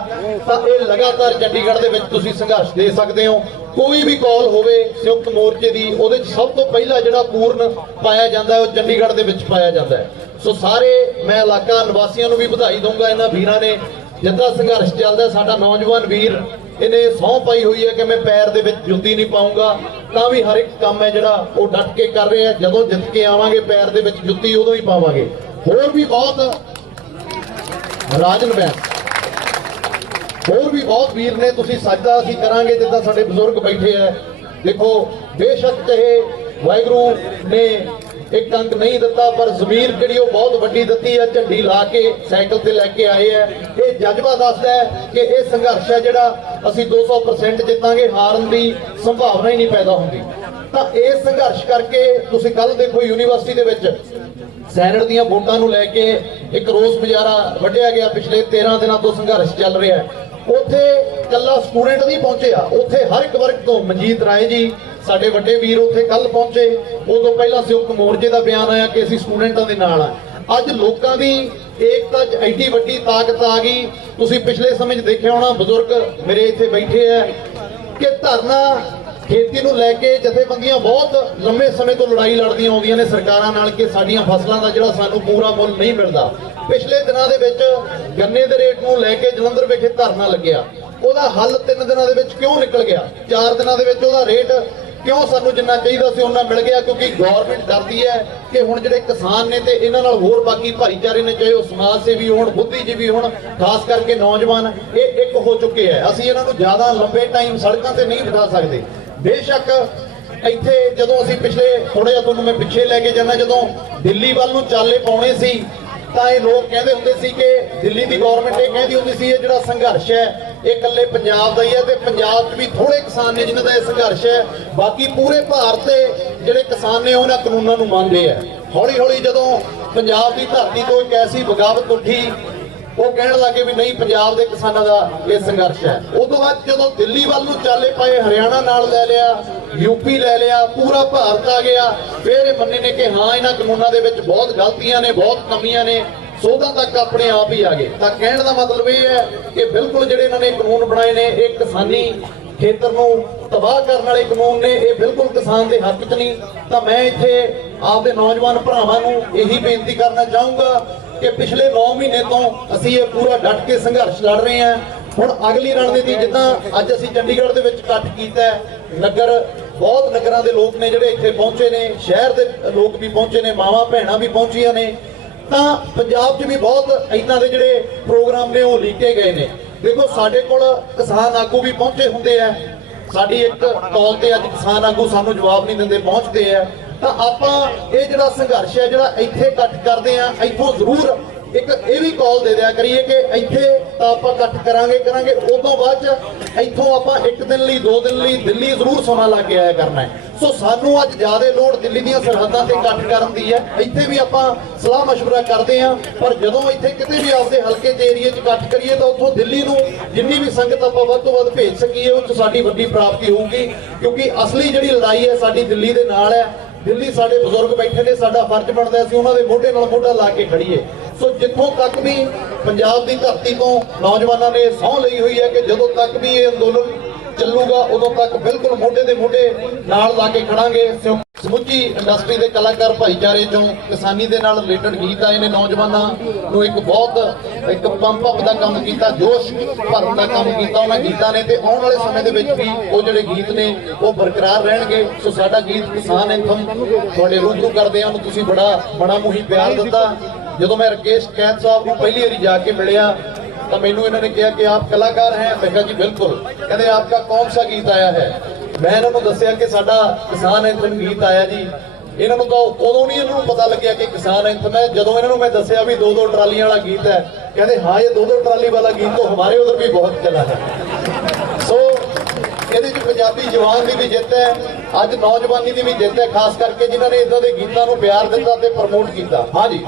ਤਾਂ ਇਹ ਲਗਾਤਾਰ ਚੰਡੀਗੜ੍ਹ ਦੇ ਵਿੱਚ ਤੁਸੀਂ ਸੰਘਰਸ਼ ਦੇ ਸਕਦੇ ਹੋ। ਕੋਈ ਵੀ ਕਾਲ ਹੋਵੇ ਸੰਯੁਕਤ ਮੋਰਚੇ ਦੀ, ਉਹਦੇ 'ਚ ਸਭ ਤੋਂ ਪਹਿਲਾਂ ਜਿਹੜਾ ਪੂਰਨ ਪਾਇਆ ਜਾਂਦਾ ਹੈ ਉਹ ਚੰਡੀਗੜ੍ਹ ਦੇ ਵਿੱਚ ਪਾਇਆ ਜਾਂਦਾ ਹੈ। ਸੋ ਸਾਰੇ ਮੈਂ ਇਲਾਕਾ ਨਿਵਾਸੀਆਂ ਨੂੰ ਵੀ ਵਧਾਈ ਦਊਂਗਾ। ਇਹਨਾਂ ਵੀਰਾਂ ਨੇ ਜਿੱਦਾਂ ਸੰਘਰਸ਼ ਚੱਲਦਾ, ਸਾਡਾ ਨੌਜਵਾਨ ਵੀਰ ਇਹਨੇ ਸਹੁੰ ਪਾਈ ਹੋਈ ਹੈ ਕਿ ਮੈਂ ਪੈਰ ਦੇ ਵਿੱਚ ਜੁੱਤੀ ਨਹੀਂ ਪਾਉਂਗਾ, ਤਾਂ ਵੀ ਹਰ ਇੱਕ ਕੰਮ ਹੈ ਜਿਹੜਾ ਉਹ ਡਟ ਕੇ ਕਰ ਰਹੇ ਆ। ਜਦੋਂ ਜਿੱਤ ਕੇ ਆਵਾਂਗੇ ਪੈਰ ਦੇ ਵਿੱਚ ਜੁੱਤੀ ਉਦੋਂ ਹੀ ਪਾਵਾਂਗੇ। ਹੋਰ ਵੀ ਬਹੁਤ ਰਾਜਨ ਬੈਂਸ, ਹੋਰ ਵੀ ਬਹੁਤ ਵੀਰ ਨੇ, ਤੁਸੀਂ ਸਜਦਾ ਅਸੀਂ ਕਰਾਂਗੇ ਜਿੱਦਾਂ ਸਾਡੇ ਬਜ਼ੁਰਗ ਬੈਠੇ ਆ। ਦੇਖੋ ਬੇਸ਼ੱਕ ਇਹ ਵਾਹਿਗੁਰੂ ਨੇ ਇੱਕ ਅੰਕ ਨਹੀਂ ਦਿੱਤਾ ਪਰ ਜ਼ਮੀਰ ਜਿਹੜੀ ਉਹ ਬਹੁਤ ਵੱਡੀ ਦਿੱਤੀ ਹੈ। ਝੰਡੀ ਲਾ ਕੇ ਸਾਈਕਲ ਤੇ ਲੈ ਕੇ ਆਏ ਆ। ਇਹ ਜਜ਼ਬਾ ਦੱਸਦਾ ਹੈ ਕਿ ਇਹ ਸੰਘਰਸ਼ ਹੈ ਜਿਹੜਾ ਅਸੀਂ 200% ਜਿੱਤਾਂਗੇ, ਹਾਰਨ ਦੀ ਸੰਭਾਵਨਾ ਹੀ ਨਹੀਂ ਪੈਦਾ ਹੁੰਦੀ। ਤਾਂ ਇਹ ਸੰਘਰਸ਼ ਕਰਕੇ ਤੁਸੀਂ ਕੱਲ ਦੇਖੋ ਯੂਨੀਵਰਸਿਟੀ ਦੇ ਵਿੱਚ ਸੈਨੇਟ ਦੀਆਂ ਵੋਟਾਂ ਨੂੰ ਲੈ ਕੇ ਇੱਕ ਰੋਸ ਮੁਜ਼ਾਹਰਾ ਵੱਢਿਆ ਗਿਆ। ਪਿਛਲੇ 13 ਦਿਨਾਂ ਤੋਂ ਸੰਘਰਸ਼ ਚੱਲ ਰਿਹਾ ਹੈ। ਉੱਥੇ ਕੱਲਾ ਸਟੂਡੈਂਟ ਨਹੀਂ ਪਹੁੰਚਿਆ, ਉੱਥੇ ਹਰ ਇੱਕ ਵਰਗ ਤੋਂ ਮਨਜੀਤ ਰਾਏ ਜੀ ਸਾਡੇ ਵੱਡੇ ਵੀਰ ਉੱਥੇ ਕੱਲ ਪਹੁੰਚੇ। ਉਦੋਂ ਪਹਿਲਾਂ ਸੰਯੁਕਤ ਮੋਰਚੇ ਦਾ ਬਿਆਨ ਆਇਆ ਕਿ ਅਸੀਂ ਸਟੂਡੈਂਟਾਂ ਦੇ ਨਾਲ ਆ। ਅੱਜ ਲੋਕਾਂ ਦੀ ਏਕਤਾ 'ਚ ਐਡੀ ਵੱਡੀ ਤਾਕਤ ਆ ਗਈ। ਤੁਸੀਂ ਪਿਛਲੇ ਸਮੇਂ 'ਚ ਦੇਖਿਆ ਹੋਣਾ, ਬਜ਼ੁਰਗ ਮੇਰੇ ਇੱਥੇ ਬੈਠੇ ਆ ਕਿ ਧਰਨਾ ਖੇਤੀ ਨੂੰ ਲੈ ਕੇ ਜਥੇਬੰਦੀਆਂ ਬਹੁਤ ਲੰਮੇ ਸਮੇਂ ਤੋਂ ਲੜਾਈ ਲੜਦੀਆਂ ਆਉਂਦੀਆਂ ਨੇ ਸਰਕਾਰਾਂ ਨਾਲ ਕਿ ਸਾਡੀਆਂ ਫਸਲਾਂ ਦਾ ਜਿਹੜਾ ਸਾਨੂੰ ਪੂਰਾ ਮੁੱਲ ਨਹੀਂ ਮਿਲਦਾ। ਪਿਛਲੇ ਦਿਨਾਂ ਦੇ ਵਿੱਚ ਗੰਨੇ ਦੇ ਰੇਟ ਨੂੰ ਲੈ ਕੇ ਜਲੰਧਰ ਵਿਖੇ ਧਰਨਾ ਲੱਗਿਆ। ਉਹਦਾ ਹੱਲ 3 ਦਿਨਾਂ ਦੇ ਵਿੱਚ ਕਿਉਂ ਨਿਕਲ ਗਿਆ? 4 ਦਿਨਾਂ ਦੇ ਵਿੱਚ ਉਹਦਾ ਰੇਟ ਕਿਉਂ ਸਾਨੂੰ ਜਿੰਨਾ ਚਾਹੀਦਾ ਸੀ ਉਹਨਾਂ ਮਿਲ ਗਿਆ? ਕਿਉਂਕਿ ਗਵਰਨਮੈਂਟ ਡਰਦੀ ਹੈ ਕਿ ਹੁਣ ਜਿਹੜੇ ਕਿਸਾਨ ਨੇ ਤੇ ਇਹਨਾਂ ਨਾਲ ਹੋਰ ਬਾਕੀ ਭਾਈਚਾਰੇ ਨੇ, ਚਾਹੇ ਉਹ ਸਮਾਜ ਸੇਵੀ ਹੋਣ, ਬੁੱਧੀਜੀਵੀ ਹੋਣ, ਖਾਸ ਕਰਕੇ ਨੌਜਵਾਨ, ਇਹ ਇੱਕ ਹੋ ਚੁੱਕੇ ਹੈ। ਅਸੀਂ ਇਹਨਾਂ ਨੂੰ ਜ਼ਿਆਦਾ ਲੰਬੇ ਟਾਈਮ ਸੜਕਾਂ ਤੇ ਨਹੀਂ ਬਿਠਾ ਸਕਦੇ। ਬੇਸ਼ੱਕ ਇੱਥੇ ਜਦੋਂ ਅਸੀਂ ਪਿਛਲੇ ਥੋੜਾ ਜਿਹਾ ਤੁਹਾਨੂੰ ਮੈਂ ਪਿੱਛੇ ਲੈ ਕੇ ਜਾਣਾ, ਜਦੋਂ ਦਿੱਲੀ ਵੱਲ ਨੂੰ ਚਾਲੇ ਪਾਉਣੇ ਸੀ ਤਾਂ ਇਹ ਲੋਕ ਕਹਿੰਦੇ ਹੁੰਦੇ ਸੀ ਕਿ ਦਿੱਲੀ ਦੀ ਗਵਰਨਮੈਂਟ ਇਹ ਕਹਿੰਦੀ ਹੁੰਦੀ ਸੀ ਇਹ ਜਿਹੜਾ ਸੰਘਰਸ਼ ਹੈ ਇਹ ਇਕੱਲੇ ਪੰਜਾਬ ਦਾ ਹੀ ਹੈ ਤੇ ਪੰਜਾਬ 'ਚ ਵੀ ਥੋੜੇ ਕਿਸਾਨ ਨੇ ਜਿਨ੍ਹਾਂ ਦਾ ਇਹ ਸੰਘਰਸ਼ ਹੈ, ਬਾਕੀ ਪੂਰੇ ਭਾਰਤ ਦੇ ਜਿਹੜੇ ਕਿਸਾਨ ਨੇ ਉਹਨਾਂ ਕਾਨੂੰਨਾਂ ਨੂੰ ਮੰਨਦੇ ਆ। ਹੌਲੀ ਹੌਲੀ ਜਦੋਂ ਪੰਜਾਬ ਦੀ ਧਰਤੀ ਤੋਂ ਇੱਕ ਐਸੀ ਬਗਾਵਤ ਉੱਠੀ, ਉਹ ਕਹਿਣ ਲੱਗੇ ਵੀ ਨਹੀਂ ਪੰਜਾਬ ਦੇ ਕਿਸਾਨਾਂ ਦਾ ਇਹ ਸੰਘਰਸ਼ ਹੈ। ਉਸ ਤੋਂ ਬਾਅਦ ਜਦੋਂ ਦਿੱਲੀ ਵੱਲ ਨੂੰ ਚਾਲੇ ਪਾਏ, ਹਰਿਆਣਾ ਨਾਲ ਲੈ ਲਿਆ, ਯੂਪੀ ਲੈ ਲਿਆ, ਪੂਰਾ ਭਾਰਤ ਆ ਗਿਆ, ਫਿਰ ਇਹ ਮੰਨੇ ਨੇ ਕਿ ਹਾਂ ਇਹਨਾਂ ਕਾਨੂੰਨਾਂ ਦੇ ਵਿੱਚ ਬਹੁਤ ਗਲਤੀਆਂ ਨੇ, ਬਹੁਤ ਕਮੀਆਂ ਨੇ, ਸੋਧਾਂ ਤੱਕ ਆਪਣੇ ਆਪ ਹੀ ਆ ਗਏ। ਤਾਂ ਕਹਿਣ ਦਾ ਮਤਲਬ ਇਹ ਹੈ ਕਿ ਬਿਲਕੁਲ ਜਿਹੜੇ ਇਹਨਾਂ ਨੇ ਕਾਨੂੰਨ ਬਣਾਏ ਨੇ ਇਹ ਕਿਸਾਨੀ ਖੇਤਰ ਨੂੰ ਤਬਾਹ ਕਰਨ ਵਾਲੇ ਕਾਨੂੰਨ ਨੇ, ਇਹ ਬਿਲਕੁਲ ਕਿਸਾਨ ਦੇ ਹੱਕ 'ਚ ਨਹੀਂ। ਤਾਂ ਮੈਂ ਇੱਥੇ ਆਪਦੇ ਨੌਜਵਾਨ ਭਰਾਵਾਂ ਨੂੰ ਇਹੀ ਬੇਨਤੀ ਕਰਨਾ ਚਾਹੂੰਗਾ ਕਿ ਪਿਛਲੇ 9 ਮਹੀਨੇ ਤੋਂ ਅਸੀਂ ਇਹ ਪੂਰਾ ਡਟ ਕੇ ਸੰਘਰਸ਼ ਲੜ ਰਹੇ ਹਾਂ। ਹੁਣ ਅਗਲੀ ਰਣਨੀਤੀ, ਜਿੱਦਾਂ ਅੱਜ ਅਸੀਂ ਚੰਡੀਗੜ੍ਹ ਦੇ ਵਿੱਚ ਇਕੱਠ ਕੀਤਾ, ਨਗਰ ਬਹੁਤ ਨਗਰਾਂ ਦੇ ਲੋਕ ਨੇ ਜਿਹੜੇ ਇੱਥੇ ਪਹੁੰਚੇ ਨੇ, ਸ਼ਹਿਰ ਦੇ ਲੋਕ ਵੀ ਪਹੁੰਚੇ ਨੇ, ਮਾਵਾਂ ਭੈਣਾਂ ਵੀ ਪਹੁੰਚੀਆਂ ਨੇ, ਤਾਂ ਪੰਜਾਬ 'ਚ ਵੀ ਬਹੁਤ ਇਹਨਾਂ ਦੇ ਜਿਹੜੇ ਪ੍ਰੋਗਰਾਮ ਨੇ ਉਹ ਲੀਕੇ ਗਏ ਨੇ। ਦੇਖੋ ਸਾਡੇ ਕੋਲ ਕਿਸਾਨ ਆਗੂ ਵੀ ਪਹੁੰਚੇ ਹੁੰਦੇ ਆ, ਸਾਡੀ ਇੱਕ ਕਾਲ ਤੇ ਅੱਜ ਕਿਸਾਨ ਆਗੂ ਸਾਨੂੰ ਜਵਾਬ ਨਹੀਂ ਦਿੰਦੇ, ਪਹੁੰਚਦੇ ਆ। ਤਾਂ ਆਪਾਂ ਇਹ ਜਿਹੜਾ ਸੰਘਰਸ਼ ਹੈ ਜਿਹੜਾ ਇੱਥੇ ਇਕੱਠ ਕਰਦੇ ਆ, ਇੱਥੋਂ ਜ਼ਰੂਰ ਇੱਕ ਇਹ ਵੀ ਕਾਲ ਦੇ ਦਿਆ ਕਰੀਏ ਕਿ ਇੱਥੇ ਤਾਂ ਆਪਾਂ ਇਕੱਠ ਕਰਾਂਗੇ, ਉਦੋਂ ਬਾਅਦ ਚ ਇੱਥੋਂ ਆਪਾਂ 1 ਦਿਨ ਲਈ 2 ਦਿਨ ਲਈ ਦਿੱਲੀ ਜ਼ਰੂਰ ਸਮਾਂ ਲਾ ਕੇ ਆਇਆ ਕਰਨਾ ਹੈ। ਸੋ ਸਾਨੂੰ ਅੱਜ ਜ਼ਿਆਦਾ ਲੋੜ ਦਿੱਲੀ ਦੀਆਂ ਸਰਹੱਦਾਂ ਤੇ ਇਕੱਠ ਕਰਨ ਦੀ ਹੈ। ਇੱਥੇ ਵੀ ਆਪਾਂ ਸਲਾਹ ਮਸ਼ਵਰਾ ਕਰਦੇ ਹਾਂ, ਪਰ ਜਦੋਂ ਇੱਥੇ ਕਿਤੇ ਵੀ ਆਪਦੇ ਹਲਕੇ ਦੇ ਏਰੀਏ 'ਚ ਇਕੱਠ ਕਰੀਏ ਤਾਂ ਉੱਥੋਂ ਦਿੱਲੀ ਨੂੰ ਜਿੰਨੀ ਵੀ ਸੰਗਤ ਆਪਾਂ ਵੱਧ ਤੋਂ ਵੱਧ ਭੇਜ ਸਕੀਏ ਉਹ 'ਚ ਸਾਡੀ ਵੱਡੀ ਪ੍ਰਾਪਤੀ ਹੋਊਗੀ। ਕਿਉਂਕਿ ਅਸਲੀ ਜਿਹੜੀ ਲੜਾਈ ਹੈ ਸਾਡੀ ਦਿੱਲੀ ਦੇ ਨਾਲ ਹੈ। ਦਿੱਲੀ ਸਾਡੇ ਬਜ਼ੁਰਗ ਬੈਠੇ ਨੇ, ਸਾਡਾ ਫਰਜ਼ ਬਣਦਾ ਸੀ ਉਹਨਾਂ ਦੇ ਮੋਢੇ ਨਾਲ ਮੋਢਾ ਲਾ ਕੇ ਖੜੀਏ। ਸੋ ਜਿੱਥੋਂ ਤੱਕ ਵੀ ਪੰਜਾਬ ਦੀ ਧਰਤੀ ਤੋਂ ਨੌਜਵਾਨਾਂ ਨੇ ਸਹੁੰ ਲਈ ਹੋਈ ਹੈ ਕਿ ਜਦੋਂ ਤੱਕ ਵੀ ਇਹ ਅੰਦੋਲਨ ਚੱਲੂਗਾ ਉਦੋਂ ਤੱਕ ਬਿਲਕੁਲ ਮੋਢੇ ਦੇ ਮੋਢੇ ਨਾਲ ਲਾ ਕੇ ਖੜਾਂਗੇ। ਸਮੁੱਚੀ ਇੰਡਸਟਰੀ ਦੇ ਕਲਾਕਾਰ ਭਾਈਚਾਰੇ ਚੋਂ ਕਿਸਾਨੀ ਦੇ ਨਾਲ ਰਿਲੇਟਡ ਗੀਤ ਆਏ ਨੇ, ਨੌਜਵਾਨਾਂ ਨੂੰ ਇੱਕ ਪੰਪ ਅਪ ਦਾ ਕੰਮ ਕੀਤਾ, ਜੋਸ਼ ਭਰਨ ਦਾ ਕੰਮ ਕੀਤਾ ਉਹਨਾਂ ਗੀਤਾਂ ਨੇ, ਤੇ ਆਉਣ ਵਾਲੇ ਸਮੇਂ ਦੇ ਵਿੱਚ ਵੀ ਉਹ ਜਿਹੜੇ ਗੀਤ ਨੇ ਉਹ ਬਰਕਰਾਰ ਰਹਿਣਗੇ। ਸੋ ਸਾਡਾ ਗੀਤ ਕਿਸਾਨ ਐਂਥਮ ਤੁਹਾਡੇ ਰੂਬਰੂ ਕਰਦੇ ਆ, ਉਹਨੂੰ ਤੁਸੀਂ ਬੜਾ ਮੂੰਹੀ ਪਿਆਰ ਦਿੱਤਾ। ਜਦੋਂ ਮੈਂ ਰਕੇਸ਼ ਕੈਦ ਸਾਹਿਬ ਨੂੰ ਪਹਿਲੀ ਵਾਰੀ ਜਾ ਕੇ ਮਿਲਿਆ ਤਾਂ ਮੈਨੂੰ ਇਹਨਾਂ ਨੇ ਕਿਹਾ ਕਿ ਆਪ ਕਲਾਕਾਰ ਹੈ। ਮੈਂ ਕਿਹਾ ਜੀ ਬਿਲकुल। ਕਹਿੰਦੇ ਆਪਕਾ ਕੌन सा ਗੀਤ ਆਇਆ ਹੈ? ਮੈਂ ਇਹਨਾਂ ਨੂੰ ਦੱਸਿਆ ਕਿ ਸਾਡਾ ਕਿਸਾਨ ਐਂਥਮ ਗੀਤ ਆਇਆ ਜੀ। ਇਹਨਾਂ ਨੂੰ ਤਾਂ ਉਦੋਂ ਨਹੀਂ ਇਹਨਾਂ ਨੂੰ ਪਤਾ ਲੱਗਿਆ ਕਿ ਕਿਸਾਨ ਐਂਥਮ ਹੈ। ਜਦੋਂ ਇਹਨਾਂ ਨੂੰ ਮੈਂ ਦੱਸਿਆ ਵੀ 2-2 ਟਰਾਲੀਆਂ ਵਾਲਾ ਗੀਤ ਹੈ, ਕਹਿੰਦੇ हाँ ये 2-2 ट्राली वाला गीत तो हमारे उधर भी बहुत चला है। सो ਇਹਦੇ 'ਚ ਪੰਜਾਬੀ ਜਵਾਨ ਦੀ ਵੀ ਜਿੱਤ ਹੈ, ਅੱਜ ਨੌਜਵਾਨੀ ਦੀ ਵੀ ਜਿੱਤ ਹੈ, ਖਾਸ ਕਰਕੇ ਜਿਨ੍ਹਾਂ ਨੇ ਇਦਾਂ ਦੇ ਗੀਤਾਂ ਨੂੰ ਪਿਆਰ ਦਿੱਤਾ ਤੇ ਪ੍ਰਮੋਟ ਕੀਤਾ। ਹਾਂਜੀ,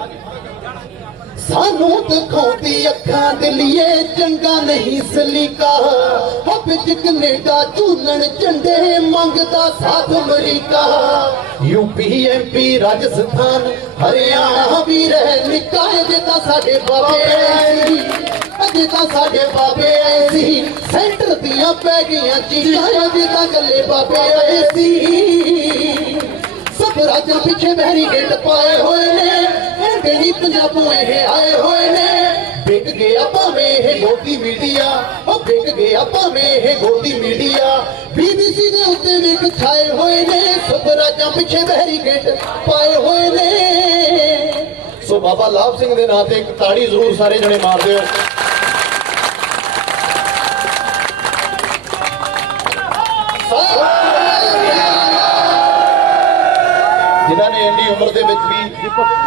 ਸਾਨੂੰ ਦਿਖਾਉਂਦੀ ਅੱਖਾਂ ਦੇ लिए ਚੰਗਾ ਨਹੀਂ ਸਲੀਕਾ, ਹੋ ਵਿੱਚ ਕੈਨੇਡਾ ਝੂਲਣ ਝੰਡੇ ਮੰਗਦਾ ਸਾਥ America. UP MP Rajasthan Haryana ਵੀ ਰਹਿ ਨਿਕਾਏ ਜੇ ਤਾਂ ਸਾਡੇ ਬਾਬੇ ਆਏ ਸੀ, ਅਜੇ ਤਾਂ ਸਾਡੇ ਬਾਬੇ ਆਏ ਸੀ। ਸੈਂਟਰ ਦੀਆਂ ਪੈ ਗਈਆਂ ਚੀਜ਼ਾਂ ਅਜੇ ਤਾਂ ਗੱਲੇ ਬਾਬੇ ਆਏ ਸੀ। ਸਭ ਰਾਜਾਂ ਪਿੱਛੇ ਬੈਰੀਕੇਡ ਪਾਏ ਹੋਏ ਨੇ, ਇਹ ਨਹੀਂ ਪੰਜਾਬੋਂ ਇਹ ਆਏ ਹੋਏ ਨੇ। ਵਿਕ ਗਿਆ ਭਾਵੇਂ ਇਹ ਗੋਦੀ ਮੀਡੀਆ, ਉਹ ਵਿਕ ਗਿਆ ਭਾਵੇਂ ਇਹ ਗੋਦੀ ਮੀਡੀਆ। BBC ਦੇ ਉੱਤੇ ਵੇਖ ਛਾਏ ਹੋਏ ਨੇ, ਸਭ ਰਾਜਾਂ ਪਿੱਛੇ ਬੈਰੀਕੇਡ ਪਾਏ ਹੋਏ ਨੇ। ਸੋ ਬਾਬਾ ਲਾਭ ਸਿੰਘ ਦੇ ਨਾਂ ਤੇ ਇੱਕ ਤਾੜੀ ਜ਼ਰੂਰ ਸਾਰੇ ਜਣੇ ਮਾਰ ਦਿਓ। ਜਿਨ੍ਹਾਂ ਨੇ ਇੰਨੀ ਉਮਰ ਦੇ ਵਿੱਚ ਵੀ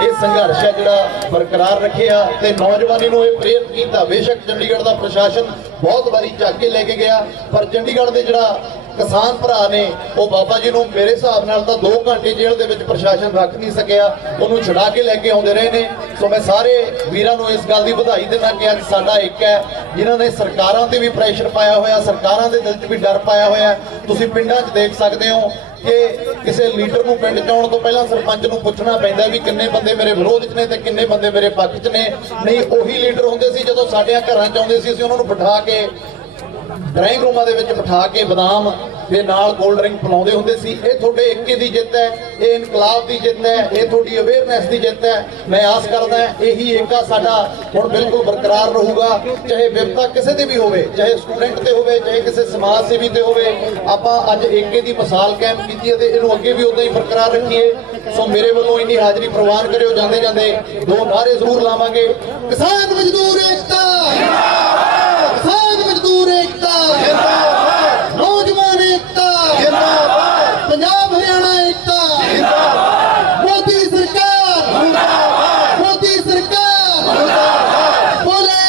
ਇਹ ਸੰਘਰਸ਼ ਹੈ ਜਿਹੜਾ ਬਰਕਰਾਰ ਰੱਖਿਆ ਤੇ ਨੌਜਵਾਨੀ ਨੂੰ ਇਹ ਪ੍ਰੇਰਿਤ ਕੀਤਾ। ਬੇਸ਼ੱਕ ਚੰਡੀਗੜ੍ਹ ਦਾ ਪ੍ਰਸ਼ਾਸਨ ਬਹੁਤ ਵਾਰੀ ਚੱਕ ਕੇ ਲੈ ਕੇ ਗਿਆ, ਪਰ ਚੰਡੀਗੜ੍ਹ ਦੇ ਜਿਹੜਾ ਕਿਸਾਨ ਭਰਾ ਨੇ ਉਹ ਬਾਬਾ ਜੀ ਨੂੰ ਮੇਰੇ ਹਿਸਾਬ ਨਾਲ ਤਾਂ 2 ਘੰਟੇ ਜੇਲ੍ਹ ਦੇ ਵਿੱਚ ਪ੍ਰਸ਼ਾਸਨ ਰੱਖ ਨਹੀਂ ਸਕਿਆ, ਉਹਨੂੰ ਛੁਡਾ ਕੇ ਲੈ ਕੇ ਆਉਂਦੇ ਰਹੇ ਨੇ। ਸੋ ਮੈਂ ਸਾਰੇ ਵੀਰਾਂ ਨੂੰ ਇਸ ਗੱਲ ਦੀ ਵਧਾਈ ਦਿੰਦਾ ਕਿ ਅੱਜ ਸਾਡਾ ਇੱਕ ਹੈ, ਜਿਨ੍ਹਾਂ ਨੇ ਸਰਕਾਰਾਂ ਤੇ ਵੀ ਪ੍ਰੈਸ਼ਰ ਪਾਇਆ ਹੋਇਆ, ਸਰਕਾਰਾਂ ਦੇ ਦਿਲ 'ਚ ਵੀ ਡਰ ਪਾਇਆ ਹੋਇਆ। ਤੁਸੀਂ ਪਿੰਡਾਂ 'ਚ ਦੇਖ ਸਕਦੇ ਹੋ ਕਿ ਕਿਸੇ ਲੀਡਰ ਨੂੰ ਪਿੰਡ 'ਚ ਆਉਣ ਤੋਂ ਪਹਿਲਾਂ ਸਰਪੰਚ ਨੂੰ ਪੁੱਛਣਾ ਪੈਂਦਾ ਵੀ ਕਿੰਨੇ ਬੰਦੇ ਮੇਰੇ ਵਿਰੋਧ 'ਚ ਨੇ ਤੇ ਕਿੰਨੇ ਬੰਦੇ ਮੇਰੇ ਪੱਖ 'ਚ ਨੇ। ਨਹੀਂ, ਉਹੀ ਲੀਡਰ ਹੁੰਦੇ ਸੀ ਜਦੋਂ ਸਾਡੇ ਘਰਾਂ 'ਚ ਆਉਂਦੇ ਸੀ, ਅਸੀਂ ਉਹਨਾਂ ਨੂੰ ਬਿਠਾ ਕੇ ਡਰਾਇੰਗ ਰੂਮਾਂ ਦੇ ਵਿੱਚ ਬਿਠਾ ਕੇ ਬਦਾਮ ਦੇ ਨਾਲ ਕੋਲਡ ਡਰਿੰਕ ਪਿਲਾਉਂਦੇ ਹੁੰਦੇ ਸੀ। ਇਹ ਤੁਹਾਡੇ ਏਕੇ ਦੀ ਜਿੱਤ ਹੈ, ਇਹ ਇਨਕਲਾਬ ਦੀ ਜਿੱਤ ਹੈ, ਇਹ ਤੁਹਾਡੀ ਅਵੇਅਰਨੈਸ ਦੀ ਜਿੱਤ ਹੈ। ਮੈਂ ਆਸ ਕਰਦਾ ਇਹੀ ਏਕਾ ਸਾਡਾ ਹੁਣ ਬਿਲਕੁਲ ਬਰਕਰਾਰ ਰਹੂਗਾ, ਚਾਹੇ ਵਿਪਤਾ ਕਿਸੇ ਤੇ ਵੀ ਹੋਵੇ, ਚਾਹੇ ਸਟੂਡੈਂਟ ਤੇ ਹੋਵੇ, ਚਾਹੇ ਕਿਸੇ ਸਮਾਜ ਸੇਵੀ ਤੇ ਹੋਵੇ। ਆਪਾਂ ਅੱਜ ਏਕੇ ਦੀ ਮਿਸਾਲ ਕਾਇਮ ਕੀਤੀ ਹੈ ਤੇ ਇਹਨੂੰ ਅੱਗੇ ਵੀ ਉਦਾਂ ਹੀ ਬਰਕਰਾਰ ਰੱਖੀਏ। ਸੋ ਮੇਰੇ ਵੱਲੋਂ ਇੰਨੀ ਹਾਜ਼ਰੀ ਪ੍ਰਵਾਨ ਕਰਿਓ। ਜਾਂਦੇ ਜਾਂਦੇ 2 ਨਾਅਰੇ ਜ਼ਰੂਰ ਲਾਵਾਂਗੇ। ਕਿਸਾਨ ਮਜ਼ਦੂਰ ਏਕਤਾ ਜਿੰਦਾਬਾਦ, ਕਿਸਾਨ ਮਜ਼ਦੂਰ ਏਕਤਾ ਜਿੰਦਾਬਾਦ, ਨੌਜਵਾਨ ਏਕਤਾ ਜਿੰਦਾਬਾਦ, ਪੰਜਾਬ ਹਰਿਆਣਾ ਏਕਤਾ ਜਿੰਦਾਬਾਦ, ਮੋਦੀ ਸਰਕਾਰ ਜਿੰਦਾਬਾਦ, ਮੋਦੀ ਸਰਕਾਰ ਜਿੰਦਾਬਾਦ, ਬੋਲੇ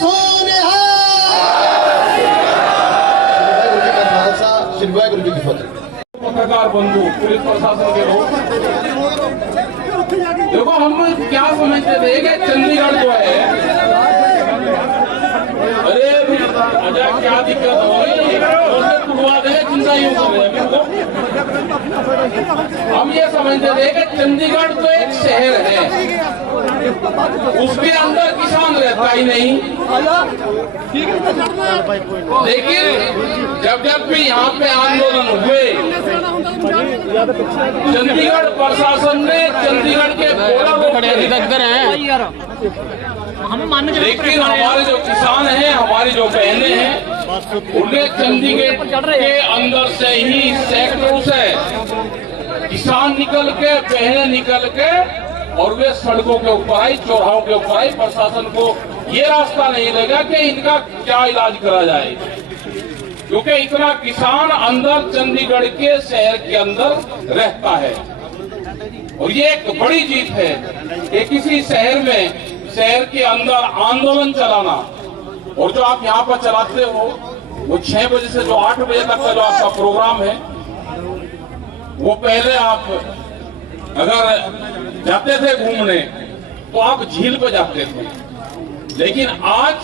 ਸੋਨਿਹਾ। ਵਾਹਿਗੁਰੂ ਜੀ ਕਾ ਖਾਲਸਾ, ਸ੍ਰੀ ਵਾਹਿਗੁਰੂ ਜੀ ਕੀ फतेह। पत्रकार बंधु, पुलिस प्रशासन के लोग, देखो हम क्या समझते थे कि चंडीगढ़ जो है, अरे अजय क्या दिक्कत हो गई, तुड़वा देंगे, चिंता यूं कर रहे हैं। हम ये समझते थे कि चंडीगढ़ तो एक शहर है, उसके अंदर किसान रहता ही नहीं। लेकिन जब भी यहाँ पे आंदोलन हुए, चंडीगढ़ प्रशासन ने चंडीगढ़ के लेकिन हमारे जो किसान हैं, हमारी जो बहनें हैं, उन्हें चंडीगढ़ के अंदर से ही सैकड़ों से किसान निकल के, बहनें निकल के और वे सड़कों के ऊपर आई, चौराहों के ऊपर आई। प्रशासन को ये रास्ता नहीं लगा कि इनका क्या इलाज करा जाए, क्योंकि इतना किसान अंदर चंडीगढ़ के शहर के अंदर रहता है। और ये एक बड़ी जीत है कि किसी शहर में, शहर के अंदर आंदोलन चलाना। और जो आप यहाँ पर चलाते हो वो 6 बजे से जो 8 बजे तक का जो आपका प्रोग्राम है, वो पहले आप अगर जाते थे घूमने तो आप झील पे जाते थे, लेकिन आज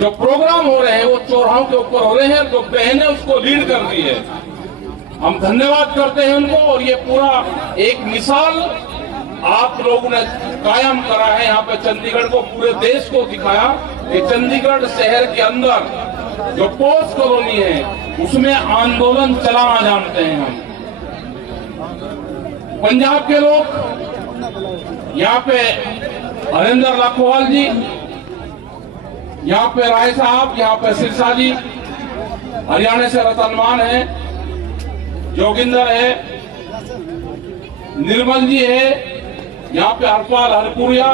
जो प्रोग्राम हो रहे हैं वो चौराहों के ऊपर हो रहे हैं। जो बहनें उसको लीड कर रही है, हम धन्यवाद करते हैं उनको। और ये पूरा एक मिसाल आप लोगों ने कायम करा है यहाँ पे, चंडीगढ़ को, पूरे देश को दिखाया कि चंडीगढ़ शहर के अंदर जो पोस्ट कॉलोनी है उसमें आंदोलन चलाना जानते हैं हम। पंजाब के लोग यहाँ पे हरिंदर लाखोवाल जी, यहाँ पे राय साहब, यहाँ पे सिरसा जी, हरियाणा से रतनमान है, जोगिंदर है, निर्मल जी है, यहाँ पे हरपाल हरपुरिया,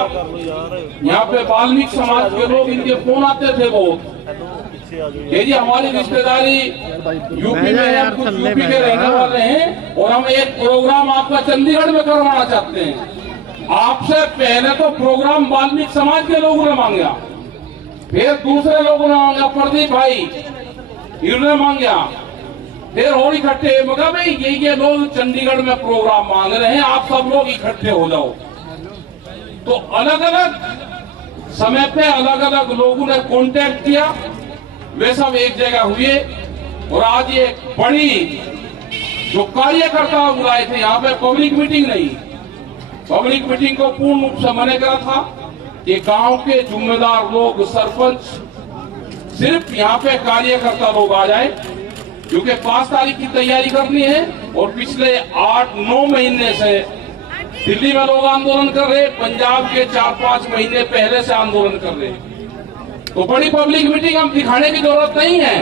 यहाँ पे वाल्मीकि समाज के लोग, इनके फोन आते थे बहुत, ये जी हमारी रिश्तेदारी यूपी में है, हम कुछ यूपी के रहने वाले हैं और हम एक प्रोग्राम आपका चंडीगढ़ में करवाना चाहते हैं। आपसे पहले तो प्रोग्राम वाल्मीकि समाज के लोगों ने मांगा, फिर दूसरे लोगों ने मांगा, प्रदीप भाई इन्होंने मांगा, फिर और इकट्ठे, मगर भाई ये लोग चंडीगढ़ में प्रोग्राम मांग रहे हैं, आप सब लोग इकट्ठे हो जाओ। तो अलग अलग समय पे अलग अलग लोगों ने कांटेक्ट किया, वे सब एक जगह हुए और आज ये बड़ी जो कार्यकर्ता बुलाए थे यहाँ पे, पब्लिक मीटिंग नहीं, पब्लिक मीटिंग को पूर्ण रूप से मना करा था कि गांव के जिम्मेदार लोग, सरपंच, सिर्फ यहाँ पे कार्यकर्ता लोग आ जाए, क्योंकि 5 तारीख की तैयारी करनी है। और पिछले 8-9 महीने से दिल्ली में लोग आंदोलन कर रहे, पंजाब के 4-5 महीने पहले से आंदोलन कर रहे। तो बड़ी पब्लिक मीटिंग हम दिखाने की जरूरत नहीं है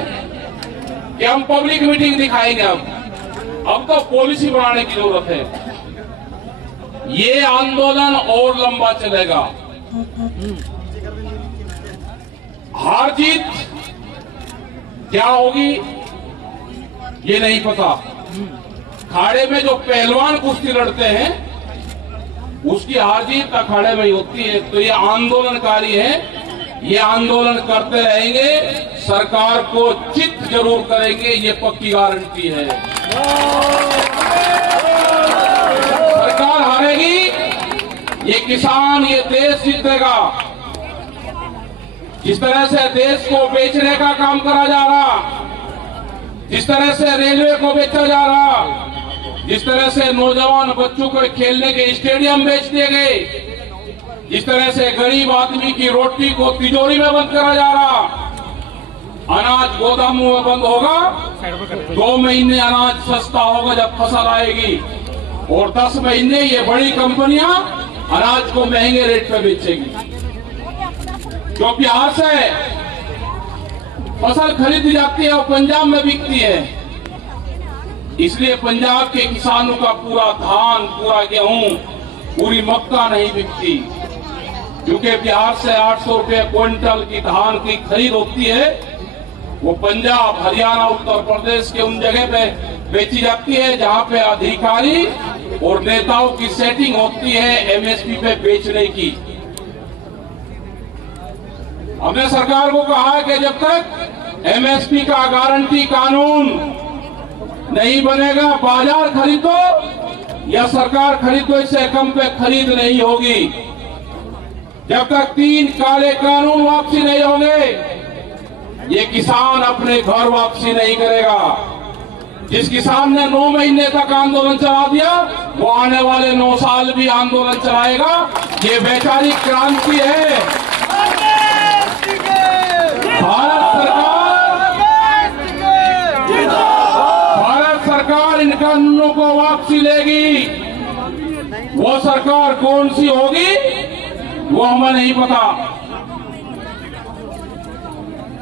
कि हम पब्लिक मीटिंग दिखाएंगे। अब तो पॉलिसी बनाने की जरूरत है। ये आंदोलन और लंबा चलेगा। हार जीत क्या होगी ये नहीं पता। अखाड़े में जो पहलवान कुश्ती लड़ते हैं उसकी हार जीत अखाड़े में ही होती है। तो ये आंदोलनकारी है, ये आंदोलन करते रहेंगे, सरकार को चित जरूर करेंगे, ये पक्की गारंटी है। सरकार हारेगी, ये किसान, ये देश जीतेगा। जिस तरह से देश को बेचने का काम करा जा रहा, जिस तरह से रेलवे को बेचा जा रहा, जिस तरह से नौजवान बच्चों को खेलने के स्टेडियम बेच दिए गए, जिस तरह से गरीब आदमी की रोटी को तिजोरी में बंद करा जा रहा, अनाज गोदामों में बंद होगा, 2 महीने अनाज सस्ता होगा जब फसल आएगी, और 10 महीने ये बड़ी कंपनियां अनाज को महंगे रेट पे बेचेगी। जो बिहार से फसल खरीदी जाती है और पंजाब में बिकती है, इसलिए पंजाब के किसानों का पूरा धान, पूरा गेहूं, पूरी मक्का नहीं बिकती, क्योंकि बिहार से 800 रुपए क्विंटल की धान की खरीद होती है। वो पंजाब, हरियाणा, उत्तर प्रदेश के उन जगह पे बेची जाती है जहां पे अधिकारी और नेताओं की सेटिंग होती है एमएसपी पे बेचने की। हमने सरकार को कहा है कि जब तक एमएसपी का गारंटी कानून नहीं बनेगा, बाजार खरीदो या सरकार खरीदो, इससे कम पे खरीद नहीं होगी। जब तक 3 काले कानून वापसी नहीं होंगे, ये किसान अपने घर वापसी नहीं करेगा। जिस किसान ने 9 महीने तक आंदोलन चला दिया, वो आने वाले 9 साल भी आंदोलन चलाएगा। ये वैचारिक क्रांति है। भारत सरकार इन कानूनों को वापसी लेगी। वो सरकार कौन सी होगी वो हमें नहीं पता।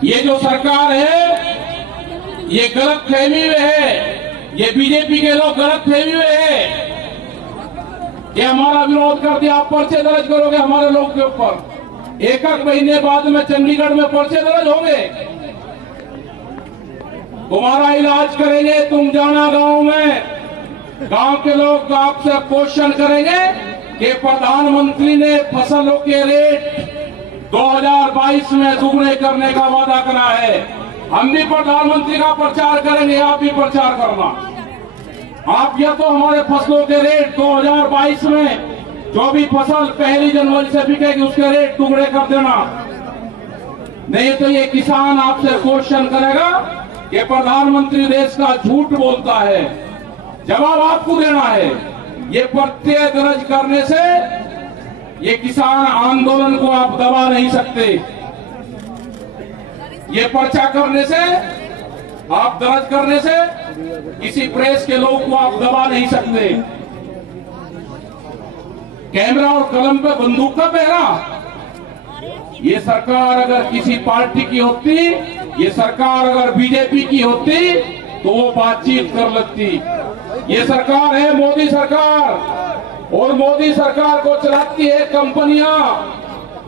ये जो सरकार है ये गलत फहमी में है, ये बीजेपी के लोग गलत फहमी में है कि हमारा विरोध कर दिया, आप पर्चे दर्ज करोगे हमारे लोग के ऊपर। 1 महीने बाद में चंडीगढ़ में पर्चे दर्ज होंगे, तुम्हारा इलाज करेंगे। तुम जाना गांव में, गांव के लोग आपसे क्वेश्चन करेंगे कि प्रधानमंत्री ने फसलों के रेट 2022 में दुगने करने का वादा करा है। हम भी प्रधानमंत्री का प्रचार करेंगे, आप भी प्रचार करना। आप या तो हमारे फसलों के रेट 2022 में जो भी फसल 1 जनवरी से बिकेगी उसके रेट दुगने कर देना, नहीं तो ये किसान आपसे क्वेश्चन करेगा कि प्रधानमंत्री देश का झूठ बोलता है। जवाब आपको देना है। ये पर्चे दर्ज करने से ये किसान आंदोलन को आप दबा नहीं सकते। ये पर्चा करने से, आप दर्ज करने से किसी प्रेस के लोग को आप दबा नहीं सकते। कैमरा और कलम पे बंदूक का पहरा, ये सरकार अगर किसी पार्टी की होती, ये सरकार अगर बीजेपी की होती तो वो बातचीत कर लेती। ये सरकार है मोदी सरकार, और मोदी सरकार को चलाती है कंपनियां।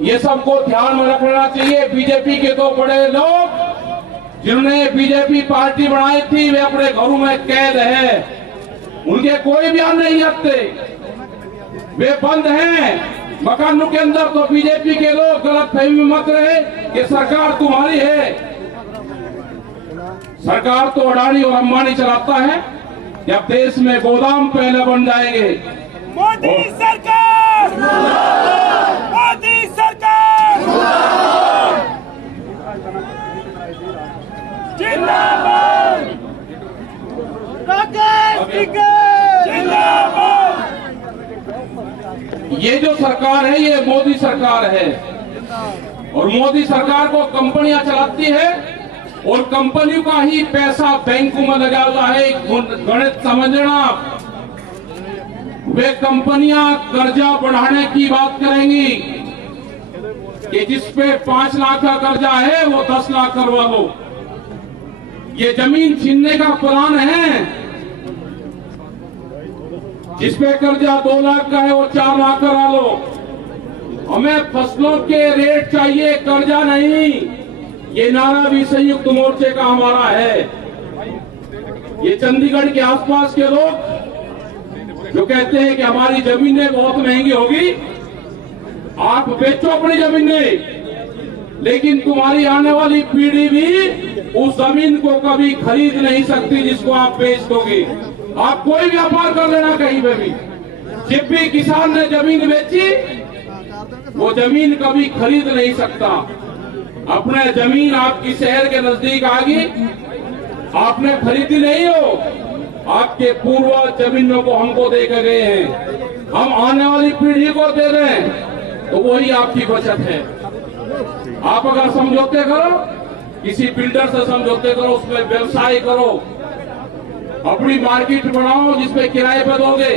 ये सबको ध्यान में रखना चाहिए। बीजेपी के 2 बड़े लोग जिन्होंने बीजेपी पार्टी बनाई थी वे अपने घरों में कैद हैं, उनके कोई बयान नहीं आते, वे बंद हैं मकानों के अंदर। तो बीजेपी के लोग गलत फहमी में मत रहे कि सरकार तुम्हारी है। सरकार तो अडानी और अंबानी चलाता है, जब देश में गोदाम पहले बन जाएंगे। मोदी सरकार, मोदी सरकार जिंदाबाद, जिंदाबाद। ये जो सरकार है ये मोदी सरकार है, और मोदी सरकार को कंपनियां चलाती है और कंपनियों का ही पैसा बैंकों में लगा हुआ है। गणित समझना, वे कंपनियां कर्जा बढ़ाने की बात करेंगी कि जिसपे 5 लाख का कर्जा है वो 10 लाख करवा लो। ये जमीन छीनने का प्लान है, जिसपे कर्जा 2 लाख का है वो 4 लाख करा लो। हमें फसलों के रेट चाहिए, कर्जा नहीं। ये नारा भी संयुक्त मोर्चे का हमारा है। ये चंडीगढ़ के आसपास के लोग जो कहते हैं कि हमारी जमीनें बहुत महंगी होगी, आप बेचो अपनी जमीनें, लेकिन तुम्हारी आने वाली पीढ़ी भी उस जमीन को कभी खरीद नहीं सकती जिसको आप बेच दोगे। आप कोई व्यापार कर लेना कहीं पे भी, जब भी किसान ने जमीन बेची वो जमीन कभी खरीद नहीं सकता। अपने जमीन आपकी शहर के नजदीक आ गई, आपने खरीदी नहीं हो, आपके पूर्वज जमीनों को हमको दे के गए हैं, हम आने वाली पीढ़ी को दे रहे हैं, तो वही आपकी बचत है। आप अगर समझौते करो, किसी बिल्डर से समझौते करो, उसमें व्यवसाय करो, अपनी मार्केट बनाओ जिसपे किराए पे दोगे,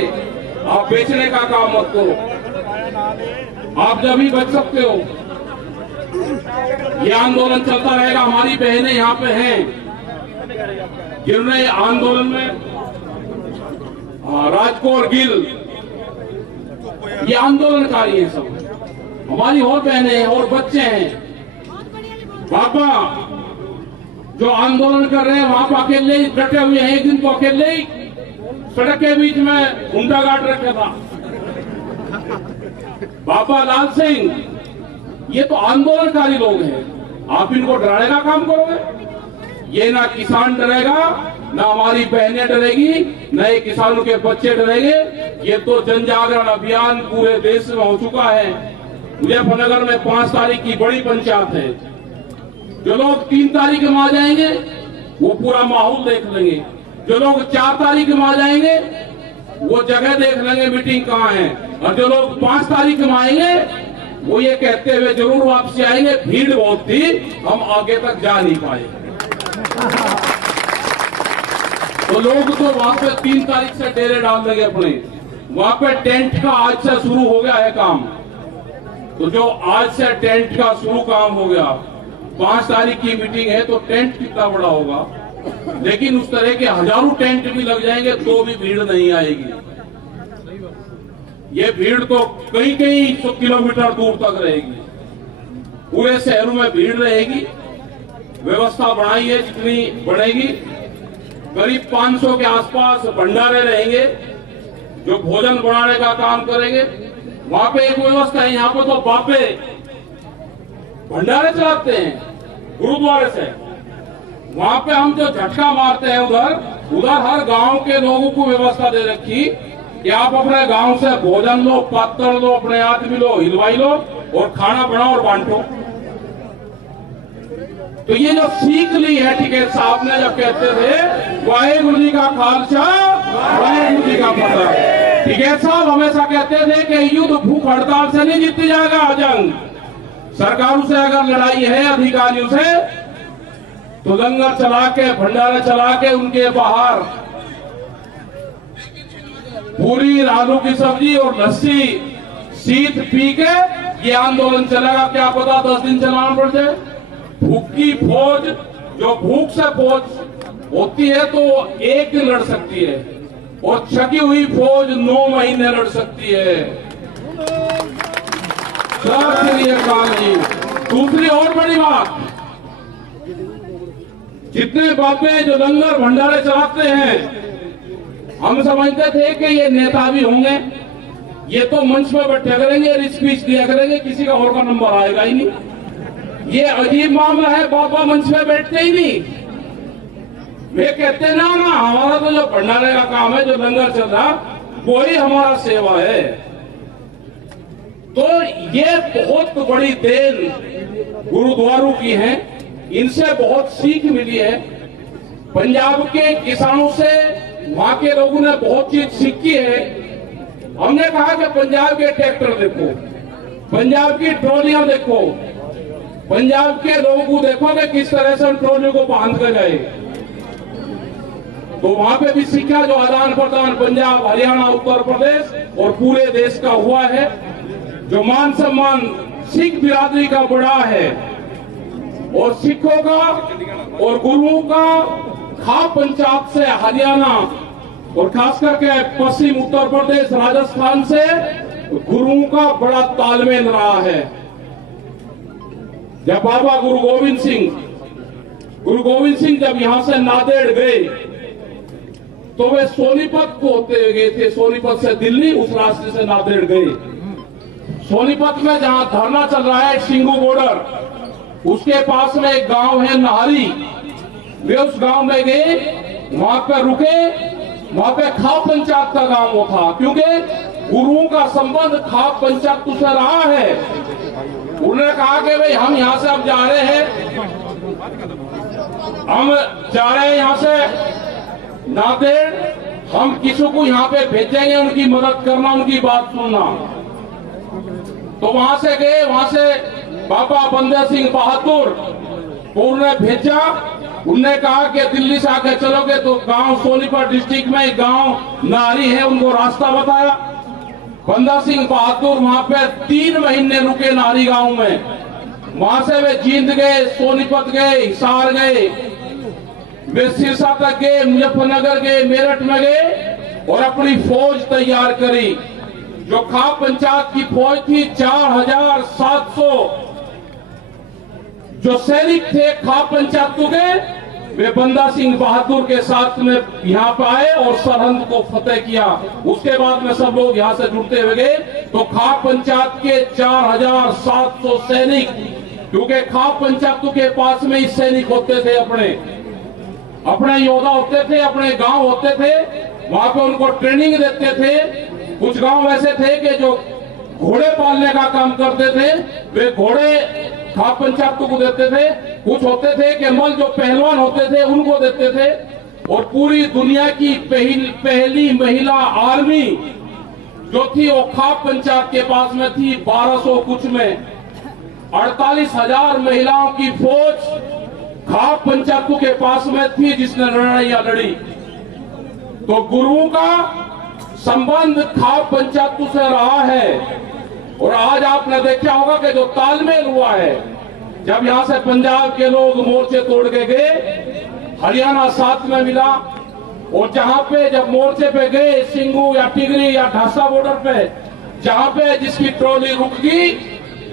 आप बेचने का काम मत करो, आप जब ही बच सकते हो। ये आंदोलन चलता रहेगा। हमारी बहनें यहाँ पे हैं जिन्होंने आंदोलन में राजकोर गिल, ये आंदोलनकारी हैं सब, हमारी और बहनें हैं और बच्चे हैं। पापा जो आंदोलन कर रहे हैं वहां पर अकेले ही डटे हुए हैं। एक दिन तो अकेले ही सड़क के बीच में गुंडा गाड़ रखा था बाबा लाल सिंह। ये तो आंदोलनकारी लोग हैं, आप इनको डराने का काम करोगे? ये ना किसान डरेगा, ना हमारी बहनें डरेगी, न ये किसानों के बच्चे डरेंगे। ये तो जन जागरण अभियान पूरे देश में हो चुका है। मुजफ्फरनगर में 5 तारीख की बड़ी पंचायत है। जो लोग 3 तारीख में आ जाएंगे वो पूरा माहौल देख लेंगे, जो लोग 4 तारीख में आ जाएंगे वो जगह देख लेंगे मीटिंग कहाँ है, और जो लोग 5 तारीख में आएंगे वो ये कहते हुए जरूर वापसी आएंगे, भीड़ बहुत थी, हम आगे तक जा नहीं पाए। तो लोग तो वहां पे 3 तारीख से डेरे डाल देंगे अपने, वहां पे टेंट का आज से शुरू हो गया है काम। तो जो आज से टेंट का शुरू काम हो गया, 5 तारीख की मीटिंग है, तो टेंट कितना बड़ा होगा। लेकिन उस तरह के हजारों टेंट भी लग जाएंगे तो भी भीड़ नहीं आएगी। ये भीड़ तो कई 100 किलोमीटर दूर तक रहेगी, पूरे शहरों में भीड़ रहेगी। व्यवस्था बढ़ाई है जितनी बढ़ेगी, करीब 500 के आसपास भंडारे रहेंगे जो भोजन बनाने का काम करेंगे। वहां पे एक व्यवस्था है, यहाँ पे तो बापे भंडारे चलाते हैं गुरुद्वारे से। वहां पे हम जो झटका मारते हैं उधर हर गांव के लोगों को व्यवस्था दे रखी कि आप अपने गांव से भोजन लो, पात्र लो, अपने आदमी लो, हिलवाई लो और खाना बनाओ और बांटो। तो ये जो सीख ली है टिकैत साहब ने, जब कहते थे वाहेगुरु जी का खालसा वाहेगुरु जी का फतह। टिकैत साहब हमेशा कहते थे कि युद्ध भूख हड़ताल से नहीं जीती जाएगा, जंग सरकारों से अगर लड़ाई है, अधिकारियों से, तो लंगर चला के, भंडारे चला के, उनके बाहर पूरी आलू की सब्जी और लस्सी शीत पी के ये आंदोलन चलेगा। क्या पता 10 दिन चलाना पड़ जाए। भूखी फौज, जो भूख से फौज होती है तो 1 दिन लड़ सकती है, और छकी हुई फौज 9 महीने लड़ सकती है। श्री अकाल जी। दूसरी और बड़ी बात, जितने बापे जो लंगर भंडारे चलाते हैं, हम समझते थे कि ये नेता भी होंगे, ये तो मंच में बैठे करेंगे, स्पीच दिया करेंगे, किसी का और का नंबर आएगा ही नहीं। ये अजीब मामला है, बाबा मंच में बैठते ही नहीं। वे कहते ना हमारा तो जो भंडारे का काम है, जो लंगर चल रहा वही हमारा सेवा है। तो ये बहुत बड़ी देन गुरुद्वारों की है, इनसे बहुत सीख मिली है। पंजाब के किसानों से वहां के लोगों ने बहुत चीज सीखी है। हमने कहा कि पंजाब के ट्रैक्टर देखो, पंजाब की ट्रॉलियां देखो, पंजाब के लोगों को देखो कि किस तरह से ट्रॉली को बांध कर गए। तो वहां पे भी सीखा जो आदान प्रदान पंजाब, हरियाणा, उत्तर प्रदेश और पूरे देश का हुआ है। जो मान सम्मान सिख बिरादरी का बड़ा है और सिखों का और गुरुओं का खाप पंजाब से हरियाणा और खास करके पश्चिम उत्तर प्रदेश, राजस्थान से गुरुओं का बड़ा तालमेल रहा है। जब बाबा गुरु गोविंद सिंह जब यहां से नांदेड़ गए तो वे सोनीपत को होते हुए गए थे। सोनीपत से दिल्ली, उस रास्ते से नांदेड़ गए। सोनीपत में जहां धरना चल रहा है शिंगू बॉर्डर, उसके पास में एक गांव है नाहरी। वे उस गांव में गए, वहां पे रुके। वहां पे खाप पंचायत का गांव वो था, क्योंकि गुरुओं का संबंध खाप पंचायत से रहा है। उन्होंने कहा कि भाई हम यहां से अब जा रहे हैं, यहां से नांदेड़, हम किसी को यहां पे भेजेंगे, उनकी मदद करना, उनकी बात सुनना। तो वहां से गए, वहां से बाबा बंदे सिंह बहादुर को उन्होंने भेजा। उन्होंने कहा कि दिल्ली से आके चलोगे तो गांव सोनीपत डिस्ट्रिक्ट में गांव नारी है, उनको रास्ता बताया। बंदा सिंह बहादुर वहां पे 3 महीने रुके नारी गांव में। वहां से वे जींद गए, सोनीपत गए, हिसार गए, वे सिरसा तक गए, मुजफ्फरनगर गए, मेरठ में गए और अपनी फौज तैयार करी। जो खाप पंचायत की फौज थी, 4700 जो सैनिक थे खाप पंचायत के, वे बंदा सिंह बहादुर के साथ में यहाँ पे आए और सरहद को फतेह किया। उसके बाद में सब लोग यहाँ से जुड़ते हुए गए। तो खाप पंचायत के 4700 सैनिक, क्योंकि खाप पंचायत के पास में ही सैनिक होते थे, अपने योद्धा होते थे, अपने गांव होते थे, वहां पे उनको ट्रेनिंग देते थे। कुछ गांव ऐसे थे कि जो घोड़े पालने का काम करते थे, वे घोड़े खाप पंचायत को देते थे। कुछ होते थे कि मल जो पहलवान होते थे उनको देते थे। और पूरी दुनिया की पहली महिला आर्मी जो थी वो खाप पंचायत के पास में थी। 1200 कुछ में 48,000 महिलाओं की फौज खाप पंचायत के पास में थी, जिसने लड़ाइयां लड़ी। तो गुरुओं का संबंध खाप पंचायत से रहा है। और आज आपने देखा होगा कि जो तालमेल हुआ है, जब यहां से पंजाब के लोग मोर्चे तोड़ के गए, हरियाणा साथ में मिला। और जहां पे जब मोर्चे पे गए, सिंगू या टिगरी या ढासा बॉर्डर पे, जहां पे जिसकी ट्रॉली रुक गई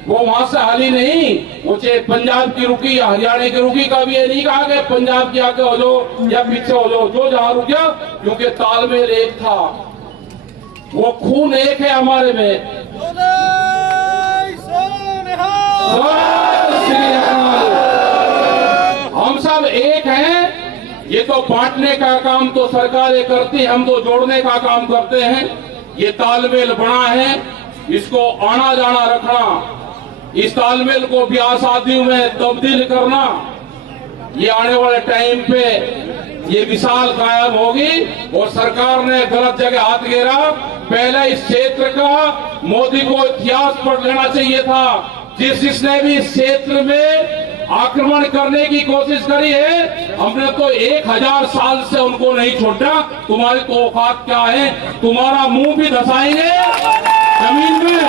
वो वहां से हाली नहीं, वो चाहे पंजाब की रुकी या हरियाणा की रुकी, का भी ये नहीं कहा कि पंजाब की आगे हो जाओ या पीछे हो जाओ, जो जहां रुक गया, क्योंकि तालमेल एक था, वो खून एक है हमारे में। हम सब एक हैं। ये तो बांटने का काम तो सरकारें करती है, हम तो जोड़ने का काम करते हैं। ये तालमेल बना है, इसको आना जाना रखना, इस तालमेल को ब्याह शादियों में तब्दील करना, ये आने वाले टाइम पे ये मिसाल कायम होगी। और सरकार ने गलत जगह हाथ घेरा। पहले इस क्षेत्र का मोदी को इतिहास पढ़ लेना चाहिए था। जिसने भी इस क्षेत्र में आक्रमण करने की कोशिश करी है, हमने तो 1000 साल से उनको नहीं छोड़ा। तुम्हारी तो औकात क्या है? तुम्हारा मुंह भी धसाएंगे जमीन में,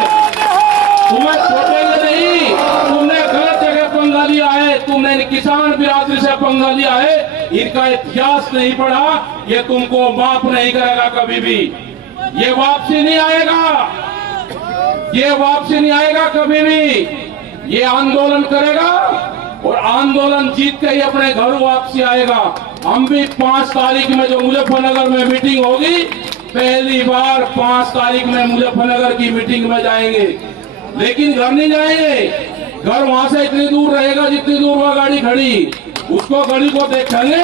तुम्हें छोड़ेंगे नहीं। तुमने गलत जगह पंगा लिया है, तुमने किसान बिरादरी से पंगा लिया है, इनका इतिहास नहीं पढ़ा, ये तुमको माफ नहीं करेगा कभी भी। ये वापसी नहीं आएगा, ये वापसी नहीं आएगा कभी भी। ये आंदोलन करेगा और आंदोलन जीत के ही अपने घर वापसी आएगा। हम भी 5 तारीख में जो मुजफ्फरनगर में मीटिंग होगी, पहली बार 5 तारीख में मुजफ्फरनगर की मीटिंग में जाएंगे। लेकिन घर नहीं जाएंगे, घर वहां से इतनी दूर रहेगा जितनी दूर वह गाड़ी खड़ी, उसको गाड़ी को देखेंगे,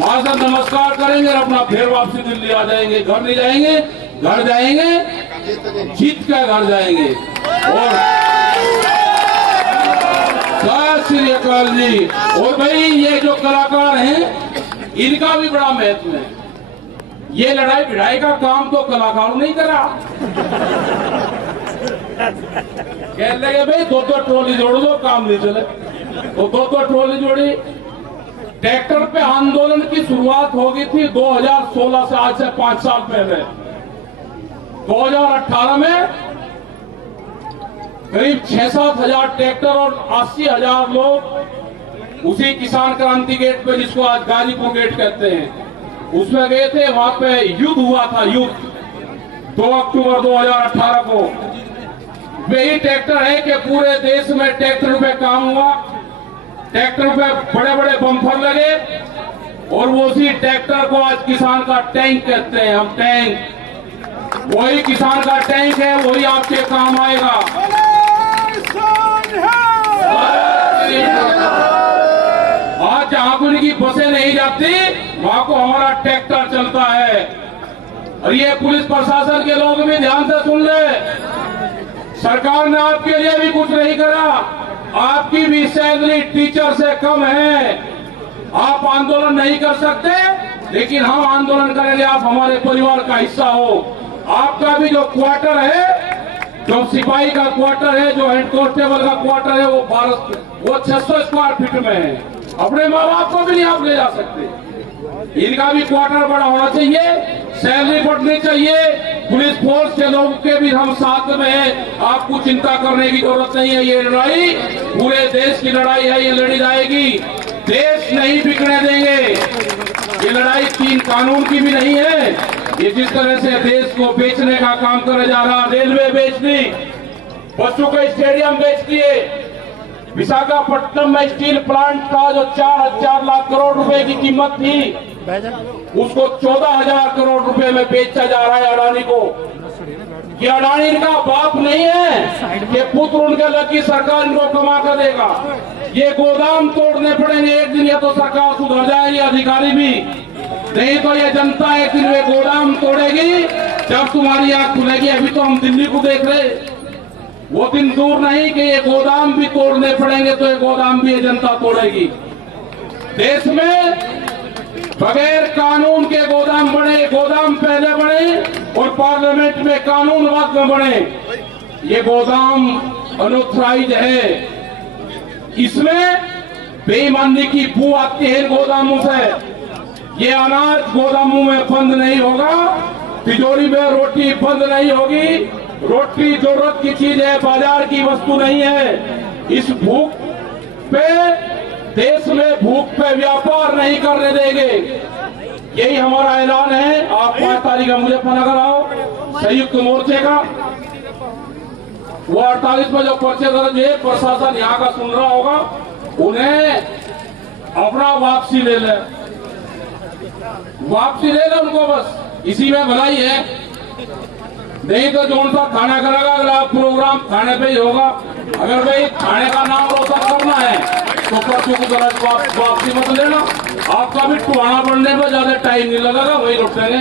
वहां से नमस्कार करेंगे और अपना फिर वापसी दिल्ली आ जाएंगे। घर नहीं जाएंगे, घर जाएंगे जीत कर घर जाएंगे। और सत श्री अकाल जी। और भाई ये जो कलाकार हैं इनका भी बड़ा महत्व है। ये लड़ाई भिड़ाई का काम तो कलाकारों ने करा। कह लगे भाई दो ट्रॉली जोड़ दो, काम नहीं चले तो दो ट्रॉली जोड़ी। ट्रैक्टर पे आंदोलन की शुरुआत हो गई थी 2016 से, आज से 5 साल पहले। 2018 में करीब 6-7 हजार ट्रैक्टर और 80,000 लोग उसी किसान क्रांति गेट पे, जिसको आज गाजीपुर गेट कहते हैं, उसमें गए थे। वहां पे युद्ध हुआ था, युद्ध 2 अक्टूबर 2018 को। वही ट्रैक्टर है कि पूरे देश में ट्रैक्टर पे काम हुआ। ट्रैक्टर पे बड़े बड़े बम्फर लगे और वो उसी ट्रैक्टर को आज किसान का टैंक कहते हैं। हम टैंक, वही किसान का टैंक है, वही आपके काम आएगा। आज जहां को इनकी बसें नहीं जाती वहां को हमारा ट्रैक्टर चलता है। और ये पुलिस प्रशासन के लोग भी ध्यान से सुन ले, सरकार ने आपके लिए भी कुछ नहीं करा। आपकी भी सैलरी टीचर से कम है। आप आंदोलन नहीं कर सकते, लेकिन हम आंदोलन करेंगे। आप हमारे परिवार का हिस्सा हो। आपका भी जो क्वार्टर है, जो सिपाही का क्वार्टर है, जो हेड कांस्टेबल का क्वार्टर है, वो 600 स्क्वायर फीट में है। अपने माँ बाप को भी नहीं आप ले जा सकते। इनका भी क्वार्टर बड़ा होना चाहिए, सैलरी बढ़नी चाहिए। पुलिस फोर्स के लोगों के भी हम साथ में हैं। आपको चिंता करने की जरूरत नहीं है। ये लड़ाई पूरे देश की लड़ाई है, ये लड़ी जाएगी। देश नहीं बिकने देंगे। ये लड़ाई 3 कानून की भी नहीं है। ये जिस तरह से देश को बेचने का काम करे जा रहा, रेलवे बेच दी, बच्चों के स्टेडियम बेच दिए, विशाखापट्टनम में स्टील प्लांट का जो 4,000 लाख करोड़ रुपए की कीमत थी, उसको 14,000 करोड़ रुपए में बेचा जा रहा है अडानी को। ये अडानी इनका बाप नहीं है, ये पुत्र उनके लगी सरकार इनको कमा कर देगा। ये गोदाम तोड़ने पड़ेंगे एक दिन, या तो सरकार सुधर जाएगी, अधिकारी भी, नहीं तो ये जनता एक दिन वे गोदाम तोड़ेगी। जब तुम्हारी आंख खुलेगी, अभी तो हम दिल्ली को देख रहे, वो दिन दूर नहीं कि ये गोदाम भी तोड़ने पड़ेंगे, तो ये गोदाम भी ये जनता तोड़ेगी। देश में बगैर कानून के गोदाम बने, गोदाम पहले बने और पार्लियामेंट में कानून बाद में बने। ये गोदाम अनऑथराइज है, इसमें बेईमानी की बू आती है गोदामों से। ये अनाज गोदामों में बंद नहीं होगा, तिजोरी में रोटी बंद नहीं होगी। रोटी जरूरत की चीज है, बाजार की वस्तु नहीं है। इस भूख पे, देश में भूख पे व्यापार नहीं करने देंगे। यही हमारा ऐलान है। आप 5 तारीख का मुजफ्फरनगर आओ, संयुक्त मोर्चे का। वो 48 में जो पर्चे दर्ज है, प्रशासन यहाँ का सुन रहा होगा, उन्हें अपना वापसी ले ले, वापसी ले ले उनको, बस इसी में भलाई है। नहीं तो जो उनका थाना करेगा, अगला प्रोग्राम थाने पे ही होगा। अगर भाई थाने का नाम रोशन करना है तो पर्चों को वापसी मत लेना। आपका भी टुहाना बढ़ने में ज्यादा टाइम नहीं लगेगा, वही लौटेंगे।